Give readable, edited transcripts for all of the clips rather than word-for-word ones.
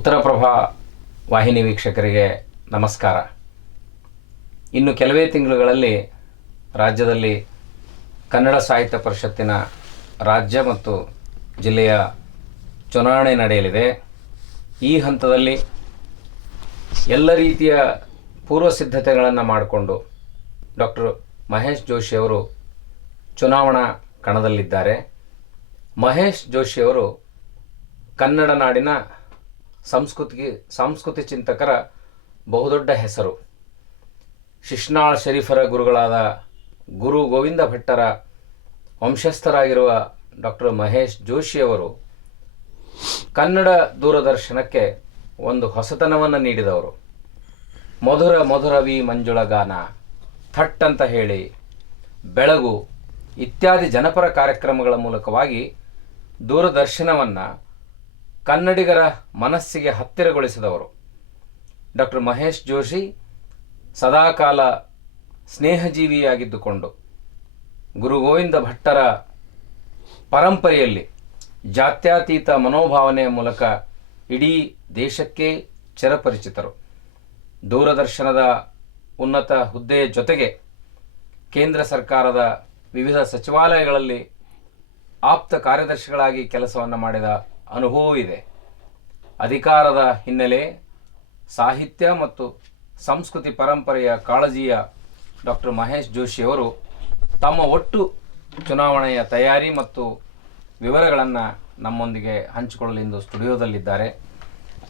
ಉತ್ತರಪ್ರಭಾ ವಾಹಿನಿ ವೀಕ್ಷಕರಿಗೆ ನಮಸ್ಕಾರ. ಇನ್ನು ಕೆಲವೇ ತಿಂಗಳುಗಳಲ್ಲಿ ರಾಜ್ಯದಲ್ಲಿ ಕನ್ನಡ ಸಾಹಿತ್ಯ ಪರಿಷತ್ತಿನ ರಾಜ್ಯ ಮತ್ತು ಜಿಲ್ಲೆಯ ಚುನಾವಣೆ ನಡೆಯಲಿದೆ. ಈ ಹಂತದಲ್ಲಿ ಎಲ್ಲ ರೀತಿಯ ಪೂರ್ವ ಸಿದ್ಧತೆಗಳನ್ನು ಮಾಡಿಕೊಂಡು ಡಾಕ್ಟರ್ ಮಹೇಶ್ ಜೋಶಿಯವರು ಚುನಾವಣಾ ಕಣದಲ್ಲಿದ್ದಾರೆ. ಮಹೇಶ್ ಜೋಶಿಯವರು ಕನ್ನಡ ನಾಡಿನ ಸಂಸ್ಕೃತಿ ಚಿಂತಕರ ಬಹುದೊಡ್ಡ ಹೆಸರು. ಶಿಶ್ನಾಳ್ ಶರೀಫರ ಗುರುಗಳಾದ ಗುರು ಗೋವಿಂದ ಭಟ್ಟರ ವಂಶಸ್ಥರಾಗಿರುವ ಡಾಕ್ಟರ್ ಮಹೇಶ್ ಜೋಶಿಯವರು ಕನ್ನಡ ದೂರದರ್ಶನಕ್ಕೆ ಒಂದು ಹೊಸತನವನ್ನು ನೀಡಿದವರು. ಮಧುರ ಮಧುರವಿ ಮಂಜುಳ ಗಾನ, ಥಟ್ ಅಂತ ಹೇಳಿ, ಬೆಳಗು ಇತ್ಯಾದಿ ಜನಪರ ಕಾರ್ಯಕ್ರಮಗಳ ಮೂಲಕವಾಗಿ ದೂರದರ್ಶನವನ್ನು ಕನ್ನಡಿಗರ ಮನಸ್ಸಿಗೆ ಹತ್ತಿರಗೊಳಿಸಿದವರು. ಡಾಕ್ಟರ್ ಮಹೇಶ್ ಜೋಶಿ ಸದಾಕಾಲ ಸ್ನೇಹಜೀವಿಯಾಗಿದ್ದುಕೊಂಡು ಗುರು ಗೋವಿಂದ ಭಟ್ಟರ ಪರಂಪರೆಯಲ್ಲಿ ಜಾತ್ಯತೀತ ಮನೋಭಾವನೆಯ ಮೂಲಕ ಇಡೀ ದೇಶಕ್ಕೆ ಚಿರಪರಿಚಿತರು. ದೂರದರ್ಶನದ ಉನ್ನತ ಹುದ್ದೆಯ ಜೊತೆಗೆ ಕೇಂದ್ರ ಸರ್ಕಾರದ ವಿವಿಧ ಸಚಿವಾಲಯಗಳಲ್ಲಿ ಆಪ್ತ ಕಾರ್ಯದರ್ಶಿಗಳಾಗಿ ಕೆಲಸವನ್ನು ಮಾಡಿದ ಅನುಭವವಿದೆ. ಅಧಿಕಾರದ ಹಿನ್ನೆಲೆ, ಸಾಹಿತ್ಯ ಮತ್ತು ಸಂಸ್ಕೃತಿ ಪರಂಪರೆಯ ಕಾಳಜಿಯ ಡಾಕ್ಟರ್ ಮಹೇಶ್ ಜೋಶಿಯವರು ತಮ್ಮ ಒಟ್ಟು ಚುನಾವಣೆಯ ತಯಾರಿ ಮತ್ತು ವಿವರಗಳನ್ನು ನಮ್ಮೊಂದಿಗೆ ಹಂಚಿಕೊಳ್ಳಲು ಇಂದು ಸ್ಟುಡಿಯೋದಲ್ಲಿದ್ದಾರೆ.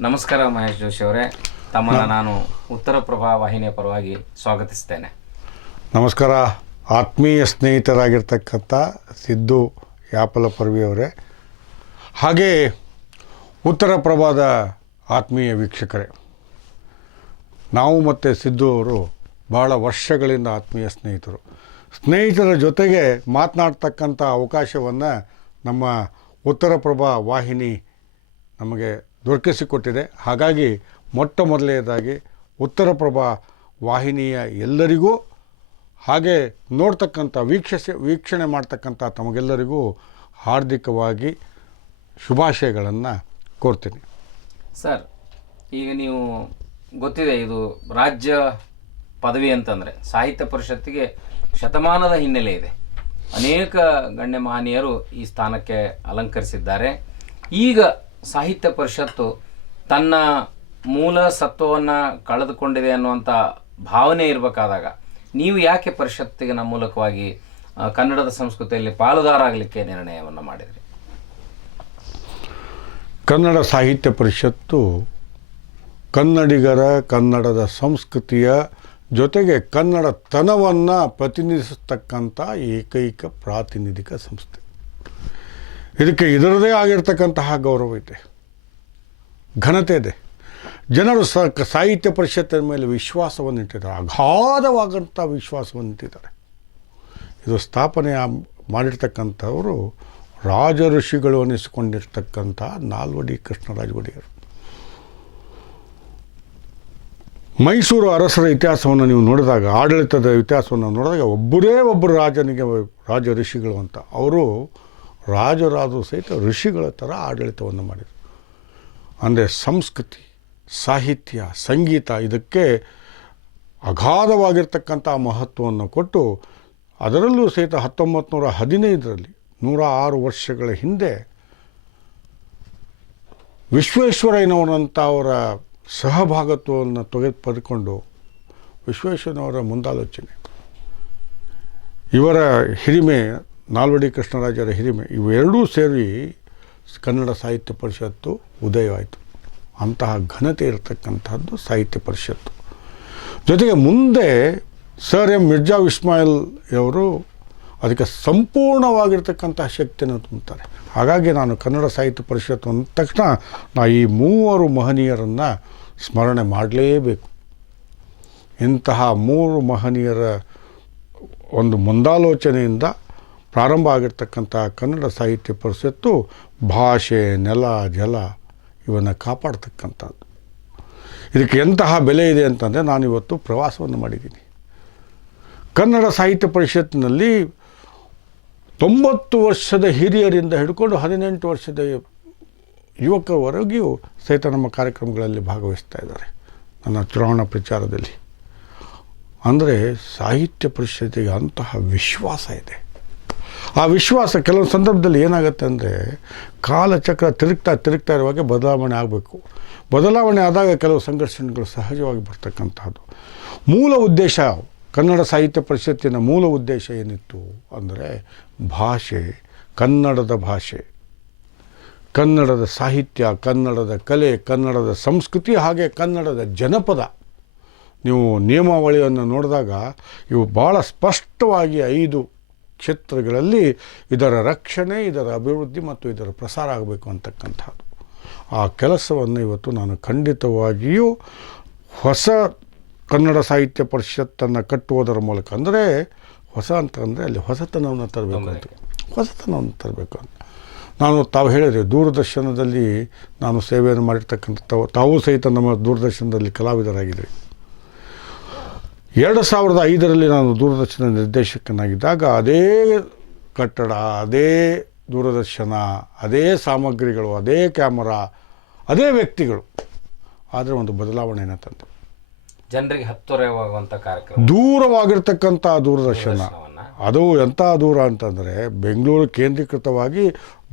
ನಮಸ್ಕಾರ ಮಹೇಶ್ ಜೋಶಿ ಅವರೇ, ತಮ್ಮನ್ನು ನಾನು ಉತ್ತರಪ್ರಭಾ ವಾಹಿನಿಯ ಪರವಾಗಿ ಸ್ವಾಗತಿಸ್ತೇನೆ. ನಮಸ್ಕಾರ. ಆತ್ಮೀಯ ಸ್ನೇಹಿತರಾಗಿರ್ತಕ್ಕಂಥ ಸಿದ್ದು ಯಾಪಲಪರ್ವಿಯವರೇ, ಹಾಗೇ ಉತ್ತರಪ್ರಭಾದ ಆತ್ಮೀಯ ವೀಕ್ಷಕರೇ, ನಾವು ಮತ್ತು ಸಿದ್ದು ಅವರು ಬಹಳ ವರ್ಷಗಳಿಂದ ಆತ್ಮೀಯ ಸ್ನೇಹಿತರ ಜೊತೆಗೆ ಮಾತನಾಡ್ತಕ್ಕಂಥ ಅವಕಾಶವನ್ನು ನಮ್ಮ ಉತ್ತರಪ್ರಭಾ ವಾಹಿನಿ ನಮಗೆ ದೊರಕಿಸಿಕೊಟ್ಟಿದೆ. ಹಾಗಾಗಿ ಮೊಟ್ಟ ಮೊದಲನೇದಾಗಿ ಉತ್ತರಪ್ರಭಾ ವಾಹಿನಿಯ ಎಲ್ಲರಿಗೂ, ಹಾಗೆ ನೋಡ್ತಕ್ಕಂಥ ವೀಕ್ಷಣೆ ಮಾಡ್ತಕ್ಕಂಥ ತಮಗೆಲ್ಲರಿಗೂ ಹಾರ್ದಿಕವಾಗಿ ಶುಭಾಶಯಗಳನ್ನು ಕೋರ್ತೀನಿ. ಸರ್, ಈಗ ನೀವು ಗೊತ್ತಿದೆ, ಇದು ರಾಜ್ಯ ಪದವಿ ಅಂತಂದರೆ ಸಾಹಿತ್ಯ ಪರಿಷತ್ತಿಗೆ ಶತಮಾನದ ಹಿನ್ನೆಲೆ ಇದೆ. ಅನೇಕ ಗಣ್ಯ ಮಹನೀಯರು ಈ ಸ್ಥಾನಕ್ಕೆ ಅಲಂಕರಿಸಿದ್ದಾರೆ. ಈಗ ಸಾಹಿತ್ಯ ಪರಿಷತ್ತು ತನ್ನ ಮೂಲ ಸತ್ವವನ್ನು ಕಳೆದುಕೊಂಡಿದೆ ಅನ್ನುವಂಥ ಭಾವನೆ ಇರಬೇಕಾದಾಗ ನೀವು ಯಾಕೆ ಪರಿಷತ್ತಿನ ಮೂಲಕವಾಗಿ ಕನ್ನಡದ ಸಂಸ್ಕೃತಿಯಲ್ಲಿ ಪಾಲುದಾರಾಗಲಿಕ್ಕೆ ನಿರ್ಣಯವನ್ನು ಮಾಡಿದ್ರಿ? ಕನ್ನಡ ಸಾಹಿತ್ಯ ಪರಿಷತ್ತು ಕನ್ನಡಿಗರ ಕನ್ನಡದ ಸಂಸ್ಕೃತಿಯ ಜೊತೆಗೆ ಕನ್ನಡತನವನ್ನು ಪ್ರತಿನಿಧಿಸತಕ್ಕಂಥ ಏಕೈಕ ಪ್ರಾತಿನಿಧಿಕ ಸಂಸ್ಥೆ. ಇದಕ್ಕೆ ಇದರದೇ ಆಗಿರ್ತಕ್ಕಂತಹ ಗೌರವ ಇದೆ, ಘನತೆ ಇದೆ. ಜನರು ಸಾಹಿತ್ಯ ಪರಿಷತ್ತಿನ ಮೇಲೆ ವಿಶ್ವಾಸವನ್ನು ಇಟ್ಟಿದ್ದಾರೆ, ಅಗಾಧವಾದಂಥ ವಿಶ್ವಾಸವನ್ನು ಇಟ್ಟಿದ್ದಾರೆ. ಇದು ಸ್ಥಾಪನೆ ಮಾಡಿರ್ತಕ್ಕಂಥವರು ರಾಜ ಋಷಿಗಳು ಅನ್ನಿಸಿಕೊಂಡಿರ್ತಕ್ಕಂಥ ನಾಲ್ವಡಿ ಕೃಷ್ಣರಾಜ ಒಡೆಯರು. ಮೈಸೂರು ಅರಸರ ಇತಿಹಾಸವನ್ನು ನೀವು ನೋಡಿದಾಗ, ಆಡಳಿತದ ಇತಿಹಾಸವನ್ನು ನೋಡಿದಾಗ ಒಬ್ಬರು ರಾಜ ಋಷಿಗಳು ಅಂತ. ಅವರು ರಾಜರಾದರೂ ಸಹಿತ ಋಷಿಗಳ ಥರ ಆಡಳಿತವನ್ನು ಮಾಡಿದರು. ಅಂದರೆ ಸಂಸ್ಕೃತಿ, ಸಾಹಿತ್ಯ, ಸಂಗೀತ ಇದಕ್ಕೆ ಅಗಾಧವಾಗಿರ್ತಕ್ಕಂಥ ಮಹತ್ವವನ್ನು ಕೊಟ್ಟು, ಅದರಲ್ಲೂ ಸಹಿತ 1915ರಲ್ಲಿ 106 ವರ್ಷಗಳ ಹಿಂದೆ ವಿಶ್ವೇಶ್ವರಯ್ಯನವರಂಥ ಅವರ ಸಹಭಾಗತ್ವವನ್ನು ಪಡೆದುಕೊಂಡು ವಿಶ್ವೇಶ್ವರಯ್ಯನವರ ಮುಂದಾಲೋಚನೆ, ಇವರ ಹಿರಿಮೆ, ನಾಲ್ವಡಿ ಕೃಷ್ಣರಾಜರ ಹಿರಿಮೆ, ಇವೆರಡೂ ಸೇರಿ ಕನ್ನಡ ಸಾಹಿತ್ಯ ಪರಿಷತ್ತು ಉದಯವಾಯಿತು. ಅಂತಹ ಘನತೆ ಇರತಕ್ಕಂಥದ್ದು ಸಾಹಿತ್ಯ ಪರಿಷತ್ತು. ಜೊತೆಗೆ ಮುಂದೆ ಸರ್ ಎಂ ಮಿರ್ಜಾ ಇಸ್ಮಾಯಿಲ್ ಅವರು ಅದಕ್ಕೆ ಸಂಪೂರ್ಣವಾಗಿರ್ತಕ್ಕಂಥ ಶಕ್ತಿಯನ್ನು ತುಂಬುತ್ತಾರೆ. ಹಾಗಾಗಿ ನಾನು ಕನ್ನಡ ಸಾಹಿತ್ಯ ಪರಿಷತ್ತು ಅಂದ ತಕ್ಷಣ ಈ 3 ಮಹನೀಯರನ್ನು ಸ್ಮರಣೆ ಮಾಡಲೇಬೇಕು. ಇಂತಹ 3 ಮಹನೀಯರ ಒಂದು ಮುಂದಾಲೋಚನೆಯಿಂದ ಪ್ರಾರಂಭ ಆಗಿರ್ತಕ್ಕಂಥ ಕನ್ನಡ ಸಾಹಿತ್ಯ ಪರಿಷತ್ತು ಭಾಷೆ, ನೆಲ, ಜಲ ಇವನ್ನು ಕಾಪಾಡ್ತಕ್ಕಂಥದ್ದು. ಇದಕ್ಕೆ ಎಂತಹ ಬೆಲೆ ಇದೆ ಅಂತಂದರೆ, ನಾನಿವತ್ತು ಪ್ರವಾಸವನ್ನು ಮಾಡಿದ್ದೀನಿ. ಕನ್ನಡ ಸಾಹಿತ್ಯ ಪರಿಷತ್ತಿನಲ್ಲಿ 90 ವರ್ಷದ ಹಿರಿಯರಿಂದ ಹಿಡ್ಕೊಂಡು 18 ವರ್ಷದ ಯುವಕರವರೆಗೂ ಸಹಿತ ನಮ್ಮ ಕಾರ್ಯಕ್ರಮಗಳಲ್ಲಿ ಭಾಗವಹಿಸ್ತಾ ಇದ್ದಾರೆ ನನ್ನ ಚುನಾವಣಾ ಪ್ರಚಾರದಲ್ಲಿ. ಅಂದರೆ ಸಾಹಿತ್ಯ ಪರಿಷತ್ತಿಗೆ ಅಂತಹ ವಿಶ್ವಾಸ ಇದೆ. ಆ ವಿಶ್ವಾಸ ಕೆಲವು ಸಂದರ್ಭದಲ್ಲಿ ಏನಾಗುತ್ತೆ ಅಂದರೆ ಕಾಲಚಕ್ರ ತಿರುಗ್ತಾ ಇರುವಾಗ ಬದಲಾವಣೆ ಆಗಬೇಕು. ಬದಲಾವಣೆ ಆದಾಗ ಕೆಲವು ಸಂಘರ್ಷಣೆಗಳು ಸಹಜವಾಗಿ ಬರ್ತಕ್ಕಂಥದ್ದು. ಮೂಲ ಉದ್ದೇಶ, ಕನ್ನಡ ಸಾಹಿತ್ಯ ಪರಿಷತ್ತಿನ ಮೂಲ ಉದ್ದೇಶ ಏನಿತ್ತು ಅಂದರೆ ಭಾಷೆ, ಕನ್ನಡದ ಭಾಷೆ, ಕನ್ನಡದ ಸಾಹಿತ್ಯ, ಕನ್ನಡದ ಕಲೆ, ಕನ್ನಡದ ಸಂಸ್ಕೃತಿ, ಹಾಗೆ ಕನ್ನಡದ ಜನಪದ. ನೀವು ನಿಯಮಾವಳಿಯನ್ನು ನೋಡಿದಾಗ ಇವು ಭಾಳ ಸ್ಪಷ್ಟವಾಗಿ 5 ಕ್ಷೇತ್ರಗಳಲ್ಲಿ ಇದರ ರಕ್ಷಣೆ, ಇದರ ಅಭಿವೃದ್ಧಿ ಮತ್ತು ಇದರ ಪ್ರಸಾರ ಆಗಬೇಕು ಅಂತಕ್ಕಂಥದ್ದು. ಆ ಕೆಲಸವನ್ನು ಇವತ್ತು ನಾನು ಖಂಡಿತವಾಗಿಯೂ ಹೊಸ ಕನ್ನಡ ಸಾಹಿತ್ಯ ಪರಿಷತ್ತನ್ನು ಕಟ್ಟುವುದರ ಮೂಲಕ, ಅಂದರೆ ಹೊಸ ಅಂತಂದರೆ ಅಲ್ಲಿ ಹೊಸತನವನ್ನು ತರಬೇಕು ಅಂತ ನಾನು ತಾವು ಹೇಳಿದೆ. ದೂರದರ್ಶನದಲ್ಲಿ ನಾನು ಸೇವೆಯನ್ನು ಮಾಡಿರ್ತಕ್ಕಂಥ ತಾವು ಸಹಿತ ನಮ್ಮ ದೂರದರ್ಶನದಲ್ಲಿ ಕಲಾವಿದರಾಗಿದ್ದರು. 2005ರಲ್ಲಿ ನಾನು ದೂರದರ್ಶನ ನಿರ್ದೇಶಕನಾಗಿದ್ದಾಗ ಅದೇ ಕಟ್ಟಡ, ಅದೇ ದೂರದರ್ಶನ, ಅದೇ ಸಾಮಗ್ರಿಗಳು, ಅದೇ ಕ್ಯಾಮರಾ, ಅದೇ ವ್ಯಕ್ತಿಗಳು, ಆದರೆ ಒಂದು ಬದಲಾವಣೆಯನ್ನು ತಂದೆ. ಜನರಿಗೆ ಹತ್ತಿರವಾಗುವಂಥ ಕಾರ್ಯಕ್ರಮ, ದೂರವಾಗಿರ್ತಕ್ಕಂಥ ದೂರದರ್ಶನ. ಅದು ಎಂಥ ದೂರ ಅಂತಂದರೆ ಬೆಂಗಳೂರು ಕೇಂದ್ರೀಕೃತವಾಗಿ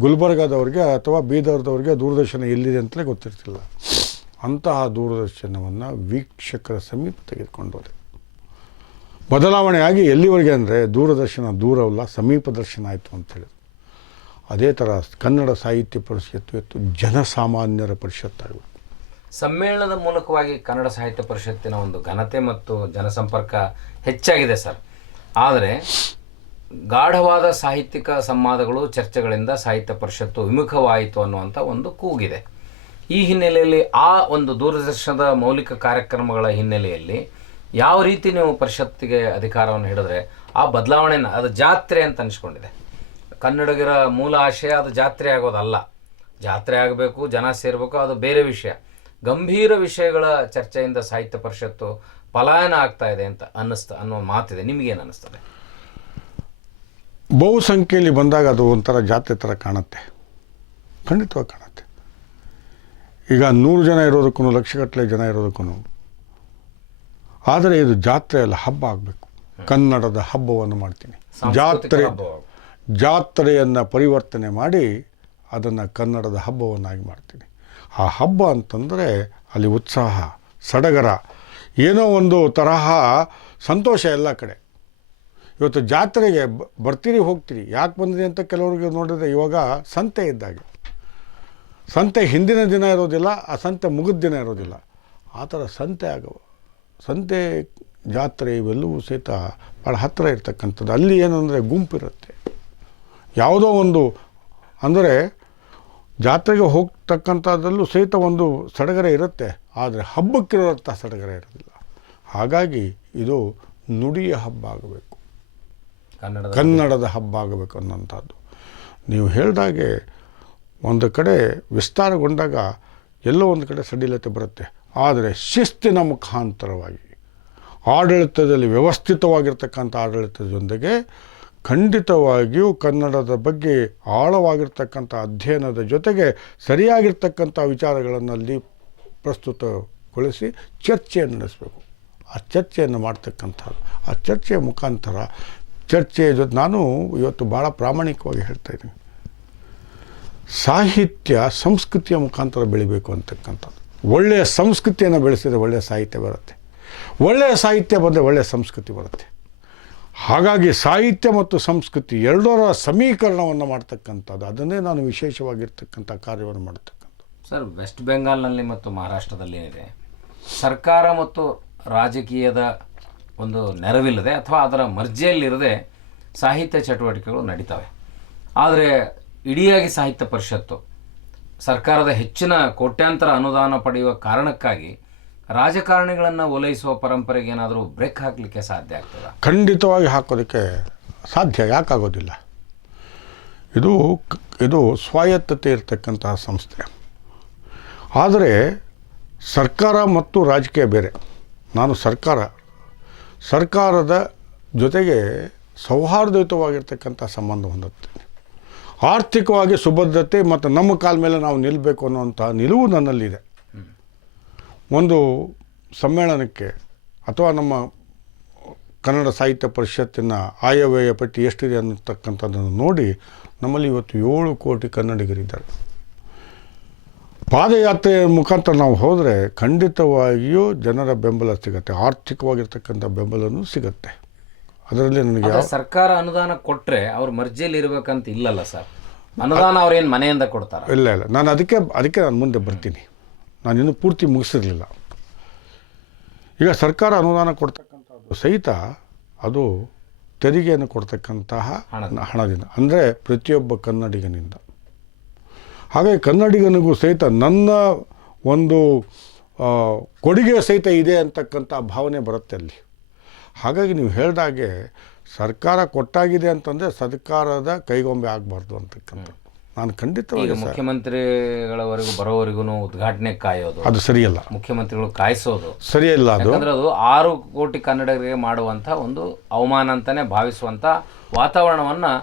ಗುಲ್ಬರ್ಗಾದವ್ರಿಗೆ ಅಥವಾ ಬೀದರ್ದವ್ರಿಗೆ ದೂರದರ್ಶನ ಎಲ್ಲಿದೆ ಅಂತಲೇ ಗೊತ್ತಿರ್ತಿಲ್ಲ. ಅಂತಹ ದೂರದರ್ಶನವನ್ನು ವೀಕ್ಷಕರ ಸಮೀಪ ತೆಗೆದುಕೊಂಡು ಹೋದೆ. ಬದಲಾವಣೆಯಾಗಿ ಎಲ್ಲಿವರೆಗೆ ಅಂದರೆ ದೂರದರ್ಶನ ದೂರವಲ್ಲ, ಸಮೀಪ ದರ್ಶನ ಆಯಿತು ಅಂತೇಳಿ. ಅದೇ ಥರ ಕನ್ನಡ ಸಾಹಿತ್ಯ ಪರಿಷತ್ತು ಇವತ್ತು ಜನಸಾಮಾನ್ಯರ ಪರಿಷತ್ತಾಗಬೇಕು. ಸಮ್ಮೇಳನದ ಮೂಲಕವಾಗಿ ಕನ್ನಡ ಸಾಹಿತ್ಯ ಪರಿಷತ್ತಿನ ಒಂದು ಘನತೆ ಮತ್ತು ಜನಸಂಪರ್ಕ ಹೆಚ್ಚಾಗಿದೆ ಸರ್. ಆದರೆ ಗಾಢವಾದ ಸಾಹಿತ್ಯಿಕ ಸಂವಾದಗಳು, ಚರ್ಚೆಗಳಿಂದ ಸಾಹಿತ್ಯ ಪರಿಷತ್ತು ವಿಮುಖವಾಯಿತು ಅನ್ನುವಂಥ ಒಂದು ಕೂಗಿದೆ. ಈ ಹಿನ್ನೆಲೆಯಲ್ಲಿ ಆ ಒಂದು ದೂರದರ್ಶನದ ಮೌಲಿಕ ಕಾರ್ಯಕ್ರಮಗಳ ಹಿನ್ನೆಲೆಯಲ್ಲಿ ಯಾವ ರೀತಿ ನೀವು ಪರಿಷತ್ತಿಗೆ ಅಧಿಕಾರವನ್ನು ಹಿಡಿದ್ರೆ ಆ ಬದಲಾವಣೆನ, ಅದು ಜಾತ್ರೆ ಅಂತ ಅನಿಸ್ಕೊಂಡಿದೆ. ಕನ್ನಡಿಗರ ಮೂಲ ಆಶಯ ಅದು ಜಾತ್ರೆ ಆಗೋದಲ್ಲ. ಜಾತ್ರೆ ಆಗಬೇಕು, ಜನ ಸೇರಬೇಕು, ಅದು ಬೇರೆ ವಿಷಯ. ಗಂಭೀರ ವಿಷಯಗಳ ಚರ್ಚೆಯಿಂದ ಸಾಹಿತ್ಯ ಪರಿಷತ್ತು ಪಲಾಯನ ಆಗ್ತಾ ಇದೆ ಅಂತ ಅನ್ನೋ ಮಾತಿದೆ. ನಿಮಗೇನು ಅನ್ನಿಸ್ತದೆ? ಬಹುಸಂಖ್ಯೆಯಲ್ಲಿ ಬಂದಾಗ ಅದು ಒಂಥರ ಜಾತ್ರೆ ಥರ ಕಾಣುತ್ತೆ, ಖಂಡಿತವಾಗಿ ಕಾಣುತ್ತೆ. ಈಗ 100 ಜನ ಇರೋದಕ್ಕೂ, ಲಕ್ಷಗಟ್ಟಲೆ ಜನ ಇರೋದಕ್ಕೂ. ಆದರೆ ಇದು ಜಾತ್ರೆ ಅಲ್ಲ, ಹಬ್ಬ ಆಗಬೇಕು. ಕನ್ನಡದ ಹಬ್ಬವನ್ನು ಮಾಡ್ತೀನಿ. ಜಾತ್ರೆಯನ್ನು ಪರಿವರ್ತನೆ ಮಾಡಿ ಅದನ್ನು ಕನ್ನಡದ ಹಬ್ಬವನ್ನಾಗಿ ಮಾಡ್ತೀನಿ. ಆ ಹಬ್ಬ ಅಂತಂದರೆ ಅಲ್ಲಿ ಉತ್ಸಾಹ, ಸಡಗರ, ಏನೋ ಒಂದು ತರಹ ಸಂತೋಷ ಎಲ್ಲ ಕಡೆ. ಇವತ್ತು ಜಾತ್ರೆಗೆ ಬರ್ತೀರಿ, ಹೋಗ್ತೀರಿ, ಯಾಕೆ ಬಂದಿದೆ ಅಂತ ಕೆಲವರಿಗೆ ನೋಡಿದ್ರೆ ಇವಾಗ ಸಂತೆ ಇದ್ದಾಗೆ. ಸಂತೆ ಹಿಂದಿನ ದಿನ ಇರೋದಿಲ್ಲ, ಆ ಸಂತೆ ಮುಗಿದ ದಿನ ಇರೋದಿಲ್ಲ. ಆ ಥರ ಸಂತೆ, ಜಾತ್ರೆ ಇವೆಲ್ಲವೂ ಸಹಿತ ಭಾಳ ಹತ್ತಿರ ಇರ್ತಕ್ಕಂಥದ್ದು. ಅಲ್ಲಿ ಏನಂದರೆ ಗುಂಪಿರುತ್ತೆ. ಯಾವುದೋ ಒಂದು ಅಂದರೆ ಜಾತ್ರೆಗೆ ಹೋಗ್ತಕ್ಕಂಥದ್ದಲ್ಲೂ ಸಹಿತ ಒಂದು ಸಡಗರ ಇರುತ್ತೆ, ಆದರೆ ಹಬ್ಬಕ್ಕಿರೋಂಥ ಸಡಗರ ಇರೋದಿಲ್ಲ. ಹಾಗಾಗಿ ಇದು ನುಡಿಯ ಹಬ್ಬ ಆಗಬೇಕು, ಕನ್ನಡದ ಹಬ್ಬ ಆಗಬೇಕು ಅನ್ನೋಂಥದ್ದು. ನೀವು ಹೇಳಿದಾಗೆ ಒಂದು ಕಡೆ ವಿಸ್ತಾರಗೊಂಡಾಗ ಎಲ್ಲೋ ಒಂದು ಕಡೆ ಸಡಿಲತೆ ಬರುತ್ತೆ. ಆದರೆ ಶಿಸ್ತಿನ ಮುಖಾಂತರವಾಗಿ ಆಡಳಿತದಲ್ಲಿ ವ್ಯವಸ್ಥಿತವಾಗಿರ್ತಕ್ಕಂಥ ಆಡಳಿತದ ಜೊತೆಗೆ ಖಂಡಿತವಾಗಿಯೂ ಕನ್ನಡದ ಬಗ್ಗೆ ಆಳವಾಗಿರ್ತಕ್ಕಂಥ ಅಧ್ಯಯನದ ಜೊತೆಗೆ ಸರಿಯಾಗಿರ್ತಕ್ಕಂಥ ವಿಚಾರಗಳನ್ನಲ್ಲಿ ಪ್ರಸ್ತುತಗೊಳಿಸಿ ಚರ್ಚೆಯನ್ನು ನಡೆಸಬೇಕು. ಆ ಚರ್ಚೆಯನ್ನು ಮಾಡ್ತಕ್ಕಂಥದ್ದು, ಆ ಚರ್ಚೆಯ ಮುಖಾಂತರ ಚರ್ಚೆಯ ಜೊತೆ ನಾನು ಇವತ್ತು ಭಾಳ ಪ್ರಾಮಾಣಿಕವಾಗಿ ಹೇಳ್ತಾಯಿದ್ದೀನಿ, ಸಾಹಿತ್ಯ ಸಂಸ್ಕೃತಿಯ ಮುಖಾಂತರ ಬೆಳಿಬೇಕು ಅಂತಕ್ಕಂಥದ್ದು. ಒಳ್ಳೆಯ ಸಂಸ್ಕೃತಿಯನ್ನು ಬೆಳೆಸಿದರೆ ಒಳ್ಳೆಯ ಸಾಹಿತ್ಯ ಬರುತ್ತೆ, ಒಳ್ಳೆಯ ಸಾಹಿತ್ಯ ಬಂದರೆ ಒಳ್ಳೆಯ ಸಂಸ್ಕೃತಿ ಬರುತ್ತೆ. ಹಾಗಾಗಿ ಸಾಹಿತ್ಯ ಮತ್ತು ಸಂಸ್ಕೃತಿ ಎರಡರ ಸಮೀಕರಣವನ್ನು ಮಾಡ್ತಕ್ಕಂಥದ್ದು, ಅದನ್ನೇ ನಾನು ವಿಶೇಷವಾಗಿರ್ತಕ್ಕಂಥ ಕಾರ್ಯವನ್ನು ಮಾಡ್ತಕ್ಕಂಥದ್ದು. ಸರ್, ವೆಸ್ಟ್ ಬೆಂಗಾಲ್ನಲ್ಲಿ ಮತ್ತು ಮಹಾರಾಷ್ಟ್ರದಲ್ಲಿ ಏನಿದೆ, ಸರ್ಕಾರ ಮತ್ತು ರಾಜಕೀಯದ ಒಂದು ನೆರವಿಲ್ಲದೆ ಅಥವಾ ಅದರ ಮರ್ಜಿಯಲ್ಲಿರದೆ ಸಾಹಿತ್ಯ ಚಟುವಟಿಕೆಗಳು ನಡೀತವೆ. ಆದರೆ ಇಡಿಯಾಗಿ ಸಾಹಿತ್ಯ ಪರಿಷತ್ತು ಸರ್ಕಾರದ ಹೆಚ್ಚಿನ ಕೋಟ್ಯಾಂತರ ಅನುದಾನ ಪಡೆಯುವ ಕಾರಣಕ್ಕಾಗಿ ರಾಜಕಾರಣಿಗಳನ್ನು ಓಲೈಸುವ ಪರಂಪರೆಗೆ ಏನಾದರೂ ಬ್ರೇಕ್ ಹಾಕಲಿಕ್ಕೆ ಸಾಧ್ಯ ಆಗ್ತದೆ? ಖಂಡಿತವಾಗಿ ಹಾಕೋದಕ್ಕೆ ಸಾಧ್ಯ, ಯಾಕಾಗೋದಿಲ್ಲ. ಇದು ಸ್ವಾಯತ್ತತೆ ಇರತಕ್ಕಂತಹ ಸಂಸ್ಥೆ. ಆದರೆ ಸರ್ಕಾರ ಮತ್ತು ರಾಜಕೀಯ ಬೇರೆ. ನಾನು ಸರ್ಕಾರದ ಜೊತೆಗೆ ಸೌಹಾರ್ದಯುತವಾಗಿರ್ತಕ್ಕಂಥ ಸಂಬಂಧ ಹೊಂದುತ್ತೇನೆ. ಆರ್ಥಿಕವಾಗಿ ಸುಭದ್ರತೆ ಮತ್ತು ನಮ್ಮ ಕಾಲ ಮೇಲೆ ನಾವು ನಿಲ್ಲಬೇಕು ಅನ್ನುವಂಥ ನಿಲುವು ನನ್ನಲ್ಲಿದೆ. ಒಂದು ಸಮ್ಮೇಳನಕ್ಕೆ ಅಥವಾ ನಮ್ಮ ಕನ್ನಡ ಸಾಹಿತ್ಯ ಪರಿಷತ್ತಿನ ಆಯವ್ಯಯ ಪಟ್ಟಿ ಎಷ್ಟಿದೆ ಅನ್ನತಕ್ಕಂಥದ್ದನ್ನು ನೋಡಿ ನಮ್ಮಲ್ಲಿ ಇವತ್ತು 7 ಕೋಟಿ ಕನ್ನಡಿಗರಿದ್ದಾರೆ. ಪಾದಯಾತ್ರೆಯ ಮುಖಾಂತರ ನಾವು ಹೋದರೆ ಖಂಡಿತವಾಗಿಯೂ ಜನರ ಬೆಂಬಲ ಸಿಗುತ್ತೆ, ಆರ್ಥಿಕವಾಗಿರ್ತಕ್ಕಂಥ ಬೆಂಬಲನೂ ಸಿಗುತ್ತೆ. ಅದರಲ್ಲಿ ನನಗೆ ಸರ್ಕಾರ ಅನುದಾನ ಕೊಟ್ಟರೆ ಅವ್ರ ಮರ್ಜಿಯಲ್ಲಿ ಇರಬೇಕಂತ ಇಲ್ಲಲ್ಲ ಸರ್. ಅನುದಾನ ಅವ್ರೇನು ಮನೆಯಿಂದ ಕೊಡ್ತಾರೆ? ಇಲ್ಲ, ನಾನು ಅದಕ್ಕೆ ನಾನು ಮುಂದೆ ಬರ್ತೀನಿ. ನಾನು ಇನ್ನೂ ಪೂರ್ತಿ ಮುಗಿಸಿರಲಿಲ್ಲ. ಈಗ ಸರ್ಕಾರ ಅನುದಾನ ಕೊಡ್ತಕ್ಕಂಥದ್ದು ಸಹಿತ ಅದು ತೆರಿಗೆಯನ್ನು ಕೊಡ್ತಕ್ಕಂತಹ ಹಣದಿಂದ, ಅಂದರೆ ಪ್ರತಿಯೊಬ್ಬ ಕನ್ನಡಿಗನಿಂದ. ಹಾಗಾಗಿ ಕನ್ನಡಿಗನಿಗೂ ಸಹಿತ ನನ್ನ ಒಂದು ಕೊಡುಗೆ ಸಹಿತ ಇದೆ ಅಂತಕ್ಕಂಥ ಭಾವನೆ ಬರುತ್ತೆ ಅಲ್ಲಿ. ಹಾಗಾಗಿ ನೀವು ಹೇಳಿದಾಗೆ ಸರ್ಕಾರ ಕೊಟ್ಟಾಗಿದೆ ಅಂತಂದರೆ ಸರ್ಕಾರದ ಕೈಗೊಂಬೆ ಆಗಬಾರ್ದು ಅಂತಕ್ಕಂಥ ನಾನು ಖಂಡಿತವಾಗಿ ಮುಖ್ಯಮಂತ್ರಿಗಳವರೆಗೂ ಬರೋವರೆಗೂ ಉದ್ಘಾಟನೆ ಕಾಯೋದು ಅದು ಸರಿಯಲ್ಲ. ಮುಖ್ಯಮಂತ್ರಿಗಳು ಕಾಯಿಸೋದು ಸರಿಯಲ್ಲ. ಅದು 6 ಕೋಟಿ ಕನ್ನಡಿಗರಿಗೆ ಮಾಡುವಂಥ ಒಂದು ಅವಮಾನ ಅಂತಲೇ ಭಾವಿಸುವಂಥ ವಾತಾವರಣವನ್ನು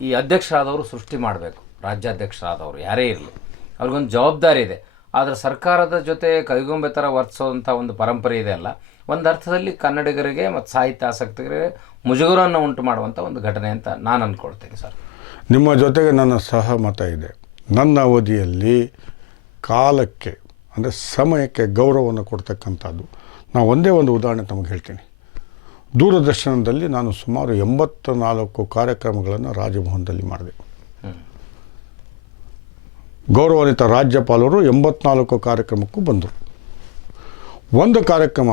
ಈ ಅಧ್ಯಕ್ಷರಾದವರು ಸೃಷ್ಟಿ ಮಾಡಬೇಕು. ರಾಜ್ಯಾಧ್ಯಕ್ಷರಾದವರು ಯಾರೇ ಇರಲಿ ಅವ್ರಿಗೊಂದು ಜವಾಬ್ದಾರಿ ಇದೆ. ಆದರೆ ಸರ್ಕಾರದ ಜೊತೆ ಕೈಗೊಂಬೆ ಥರ ವರ್ತಿಸೋವಂಥ ಒಂದು ಪರಂಪರೆ ಇದೆ ಅಲ್ಲ, ಒಂದು ಅರ್ಥದಲ್ಲಿ ಕನ್ನಡಿಗರಿಗೆ ಮತ್ತು ಸಾಹಿತ್ಯ ಆಸಕ್ತರಿಗೆ ಮುಜುಗರವನ್ನು ಉಂಟು ಮಾಡುವಂಥ ಒಂದು ಘಟನೆ ಅಂತ ನಾನು ಅಂದ್ಕೊಳ್ತೇನೆ ಸರ್. ನಿಮ್ಮ ಜೊತೆಗೆ ನನ್ನ ಸಹಮತ ಇದೆ. ನನ್ನ ಅವಧಿಯಲ್ಲಿ ಕಾಲಕ್ಕೆ ಅಂದರೆ ಸಮಯಕ್ಕೆ ಗೌರವವನ್ನು ಕೊಡ್ತಕ್ಕಂಥದ್ದು. ನಾವು ಒಂದೇ ಒಂದು ಉದಾಹರಣೆ ತಮಗೆ ಹೇಳ್ತೀನಿ. ದೂರದರ್ಶನದಲ್ಲಿ ನಾನು ಸುಮಾರು 84 ಕಾರ್ಯಕ್ರಮಗಳನ್ನು ರಾಜಭವನದಲ್ಲಿ ಮಾಡಿದೆ. ಗೌರವಾನ್ವಿತ ರಾಜ್ಯಪಾಲರು 84 ಕಾರ್ಯಕ್ರಮಕ್ಕೂ ಬಂದರು. ಒಂದು ಕಾರ್ಯಕ್ರಮ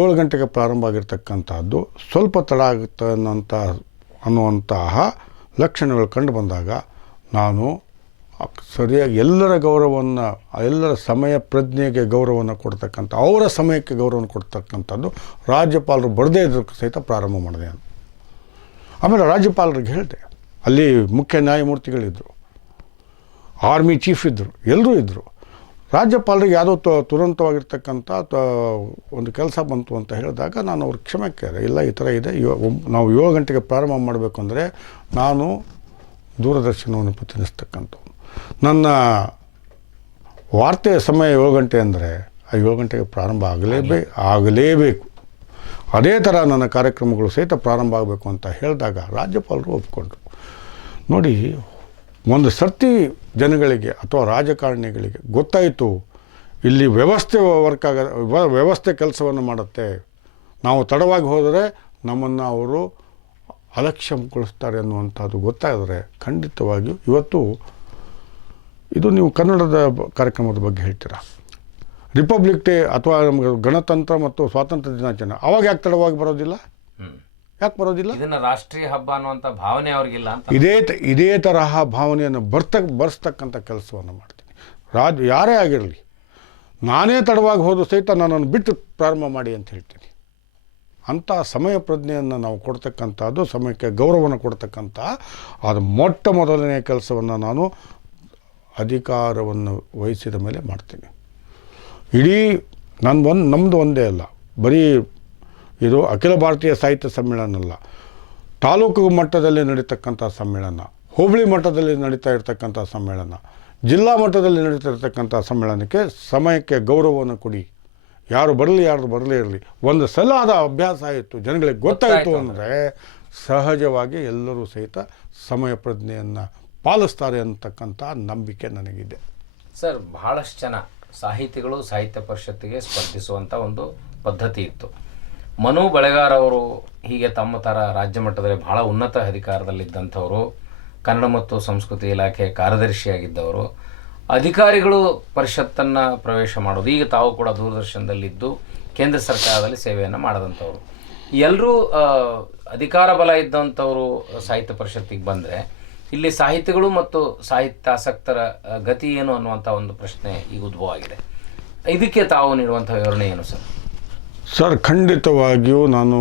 7 ಗಂಟೆಗೆ ಪ್ರಾರಂಭ ಆಗಿರ್ತಕ್ಕಂಥದ್ದು ಸ್ವಲ್ಪ ತಡ ಆಗುತ್ತೆ ಅನ್ನುವಂತಹ ಲಕ್ಷಣಗಳು ಕಂಡು ಬಂದಾಗ ನಾನು ಸರಿಯಾಗಿ ಎಲ್ಲರ ಗೌರವವನ್ನು, ಎಲ್ಲರ ಸಮಯ ಪ್ರಜ್ಞೆಗೆ ಗೌರವವನ್ನು ಕೊಡ್ತಕ್ಕಂಥ, ಅವರ ಸಮಯಕ್ಕೆ ಗೌರವವನ್ನು ಕೊಡ್ತಕ್ಕಂಥದ್ದು ರಾಜ್ಯಪಾಲರು ಬರದೇ ಇದ್ದಕ್ಕೆ ಸಹಿತ ಪ್ರಾರಂಭ ಮಾಡಿದೆ ನಾನು. ಆಮೇಲೆ ರಾಜ್ಯಪಾಲರಿಗೆ ಹೇಳಿದೆ, ಅಲ್ಲಿ ಮುಖ್ಯ ನ್ಯಾಯಮೂರ್ತಿಗಳಿದ್ದರು, ಆರ್ಮಿ ಚೀಫ್ ಇದ್ದರು, ಎಲ್ಲರೂ ಇದ್ದರು. ರಾಜ್ಯಪಾಲರಿಗೆ ಯಾವುದೋ ತುರಂತವಾಗಿರ್ತಕ್ಕಂಥ ಒಂದು ಕೆಲಸ ಬಂತು ಅಂತ ಹೇಳಿದಾಗ ನಾನು ಅವ್ರಿಗೆ ಕ್ಷಮೆ ಕೇಳಿದೆ. ಇಲ್ಲ, ಈ ಥರ ಇದೆ, ನಾವು 7 ಗಂಟೆಗೆ ಪ್ರಾರಂಭ ಮಾಡಬೇಕು ಅಂದರೆ ನಾನು ದೂರದರ್ಶನವನ್ನು ಪ್ರತಿನಿಧಿಸ್ತಕ್ಕಂಥವ್ನು. ನನ್ನ ವಾರ್ತೆಯ ಸಮಯ 7 ಗಂಟೆ ಅಂದರೆ ಆ 7 ಗಂಟೆಗೆ ಪ್ರಾರಂಭ ಆಗಲೇಬೇಕು. ಅದೇ ಥರ ನನ್ನ ಕಾರ್ಯಕ್ರಮಗಳು ಸಹಿತ ಪ್ರಾರಂಭ ಆಗಬೇಕು ಅಂತ ಹೇಳಿದಾಗ ರಾಜ್ಯಪಾಲರು ಒಪ್ಕೊಂಡ್ರು. ನೋಡಿ, ಒಂದು ಸರ್ತಿ ಜನಗಳಿಗೆ ಅಥವಾ ರಾಜಕಾರಣಿಗಳಿಗೆ ಗೊತ್ತಾಯಿತು ಇಲ್ಲಿ ವ್ಯವಸ್ಥೆ ವ್ಯವಸ್ಥೆ ಕೆಲಸವನ್ನು ಮಾಡುತ್ತೆ, ನಾವು ತಡವಾಗಿ ಹೋದರೆ ನಮ್ಮನ್ನು ಅವರು ಅಲಕ್ಷ್ಯಗೊಳಿಸ್ತಾರೆ ಅನ್ನುವಂಥದ್ದು ಗೊತ್ತಾದರೆ ಖಂಡಿತವಾಗಿಯೂ ಇವತ್ತು ಇದು ನೀವು ಕನ್ನಡದ ಕಾರ್ಯಕ್ರಮದ ಬಗ್ಗೆ ಹೇಳ್ತೀರಾ, ರಿಪಬ್ಲಿಕ್ ಡೇ ಅಥವಾ ನಮಗೆ ಗಣತಂತ್ರ ಮತ್ತು ಸ್ವಾತಂತ್ರ್ಯ ದಿನಾಚರಣೆ, ಅವಾಗ ಯಾಕೆ ತಡವಾಗಿ ಬರೋದಿಲ್ಲ? ಯಾಕೆ ಬರೋದಿಲ್ಲ? ಇದನ್ನು ರಾಷ್ಟ್ರೀಯ ಹಬ್ಬ ಅನ್ನುವಂಥ ಭಾವನೆ ಅವ್ರಿಗಿಲ್ಲ ಅಂತ ಇದೇ ತರಹ ಭಾವನೆಯನ್ನು ಬರೆಸ್ತಕ್ಕಂಥ ಕೆಲಸವನ್ನು ಮಾಡ್ತೀನಿ. ಯಾರೇ ಆಗಿರಲಿ, ನಾನೇ ತಡವಾಗಿ ಹೋದ ಸಹಿತ ನನ್ನನ್ನು ಬಿಟ್ಟು ಪ್ರಾರಂಭ ಮಾಡಿ ಅಂತ ಹೇಳ್ತೀನಿ. ಅಂಥ ಸಮಯ ಪ್ರಜ್ಞೆಯನ್ನು ನಾವು ಕೊಡ್ತಕ್ಕಂಥದ್ದು, ಸಮಯಕ್ಕೆ ಗೌರವವನ್ನು ಕೊಡ್ತಕ್ಕಂಥ ಅದು ಮೊಟ್ಟ ಮೊದಲನೇ ಕೆಲಸವನ್ನು ನಾನು ಅಧಿಕಾರವನ್ನು ವಹಿಸಿದ ಮೇಲೆ ಮಾಡ್ತೀನಿ. ಇಡೀ ನಮ್ಮದು ಒಂದೇ ಅಲ್ಲ, ಬರೀ ಇದು ಅಖಿಲ ಭಾರತೀಯ ಸಾಹಿತ್ಯ ಸಮ್ಮೇಳನ ಅಲ್ಲ, ತಾಲೂಕು ಮಟ್ಟದಲ್ಲಿ ನಡೀತಕ್ಕಂಥ ಸಮ್ಮೇಳನ, ಹೋಬಳಿ ಮಟ್ಟದಲ್ಲಿ ನಡೀತಾ ಇರ್ತಕ್ಕಂಥ ಸಮ್ಮೇಳನ, ಜಿಲ್ಲಾ ಮಟ್ಟದಲ್ಲಿ ನಡೀತಾ ಇರ್ತಕ್ಕಂಥ ಸಮ್ಮೇಳನಕ್ಕೆ ಸಮಯಕ್ಕೆ ಗೌರವವನ್ನು ಕೊಡಿ. ಯಾರು ಬರಲಿ, ಯಾರು ಬರಲೇ ಇರಲಿ, ಒಂದು ಸಲ ಆದ ಅಭ್ಯಾಸ ಆಯಿತು, ಜನಗಳಿಗೆ ಗೊತ್ತಾಯಿತು ಅಂದರೆ ಸಹಜವಾಗಿ ಎಲ್ಲರೂ ಸಹಿತ ಸಮಯ ಪ್ರಜ್ಞೆಯನ್ನು ಪಾಲಿಸ್ತಾರೆ ಅಂತಕ್ಕಂಥ ನಂಬಿಕೆ ನನಗಿದೆ. ಸರ್, ಬಹಳಷ್ಟು ಜನ ಸಾಹಿತಿಗಳು ಸಾಹಿತ್ಯ ಪರಿಷತ್ತಿಗೆ ಸ್ಪರ್ಧಿಸುವಂಥ ಒಂದು ಪದ್ಧತಿ ಇತ್ತು. ಮನು ಬಳೆಗಾರ್ ಅವರು ಹೀಗೆ ತಮ್ಮ ಥರ ರಾಜ್ಯ ಮಟ್ಟದಲ್ಲಿ ಬಹಳ ಉನ್ನತ ಅಧಿಕಾರದಲ್ಲಿದ್ದಂಥವರು, ಕನ್ನಡ ಮತ್ತು ಸಂಸ್ಕೃತಿ ಇಲಾಖೆ ಕಾರ್ಯದರ್ಶಿಯಾಗಿದ್ದವರು, ಅಧಿಕಾರಿಗಳು ಪರಿಷತ್ತನ್ನು ಪ್ರವೇಶ ಮಾಡೋದು, ಈಗ ತಾವು ಕೂಡ ದೂರದರ್ಶನದಲ್ಲಿದ್ದು ಕೇಂದ್ರ ಸರ್ಕಾರದಲ್ಲಿ ಸೇವೆಯನ್ನು ಮಾಡಿದಂಥವ್ರು, ಎಲ್ಲರೂ ಅಧಿಕಾರ ಬಲ ಇದ್ದಂಥವರು ಸಾಹಿತ್ಯ ಪರಿಷತ್ತಿಗೆ ಬಂದರೆ ಇಲ್ಲಿ ಸಾಹಿತಿಗಳು ಮತ್ತು ಸಾಹಿತ್ಯಾಸಕ್ತರ ಗತಿ ಏನು ಅನ್ನುವಂಥ ಒಂದು ಪ್ರಶ್ನೆ ಈಗ ಉದ್ಭವ ಆಗಿದೆ. ಇದಕ್ಕೆ ತಾವು ನೀಡುವಂಥ ವಿವರಣೆ ಏನು ಸರ್? ಸರ್, ಖಂಡಿತವಾಗಿಯೂ ನಾನು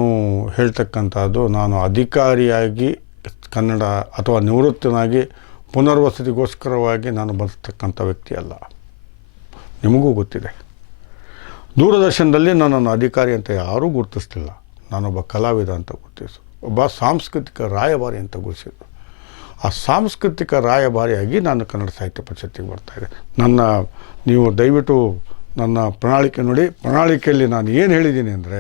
ಹೇಳ್ತಕ್ಕಂಥದ್ದು, ನಾನು ಅಧಿಕಾರಿಯಾಗಿ ಕನ್ನಡ ಅಥವಾ ನಿವೃತ್ತನಾಗಿ ಪುನರ್ವಸತಿಗೋಸ್ಕರವಾಗಿ ನಾನು ಬರ್ತಕ್ಕಂಥ ವ್ಯಕ್ತಿ ಅಲ್ಲ. ನಿಮಗೂ ಗೊತ್ತಿದೆ, ದೂರದರ್ಶನದಲ್ಲಿ ನನ್ನನ್ನು ಅಧಿಕಾರಿ ಅಂತ ಯಾರೂ ಗುರುತಿಸ್ತಿಲ್ಲ. ನಾನೊಬ್ಬ ಕಲಾವಿದ ಅಂತ ಗುರುತಿಸಿದ್ರು, ಒಬ್ಬ ಸಾಂಸ್ಕೃತಿಕ ರಾಯಭಾರಿ ಅಂತ ಗುರುತಿಸಿದ್ರು. ಆ ಸಾಂಸ್ಕೃತಿಕ ರಾಯಭಾರಿಯಾಗಿ ನಾನು ಕನ್ನಡ ಸಾಹಿತ್ಯ ಪರಿಷತ್ತಿಗೆ ಬರ್ತಾಯಿದ್ದೆ. ನೀವು ದಯವಿಟ್ಟು ನನ್ನ ಪ್ರಣಾಳಿಕೆ ನೋಡಿ. ಪ್ರಣಾಳಿಕೆಯಲ್ಲಿ ನಾನು ಏನು ಹೇಳಿದ್ದೀನಿ ಅಂದರೆ,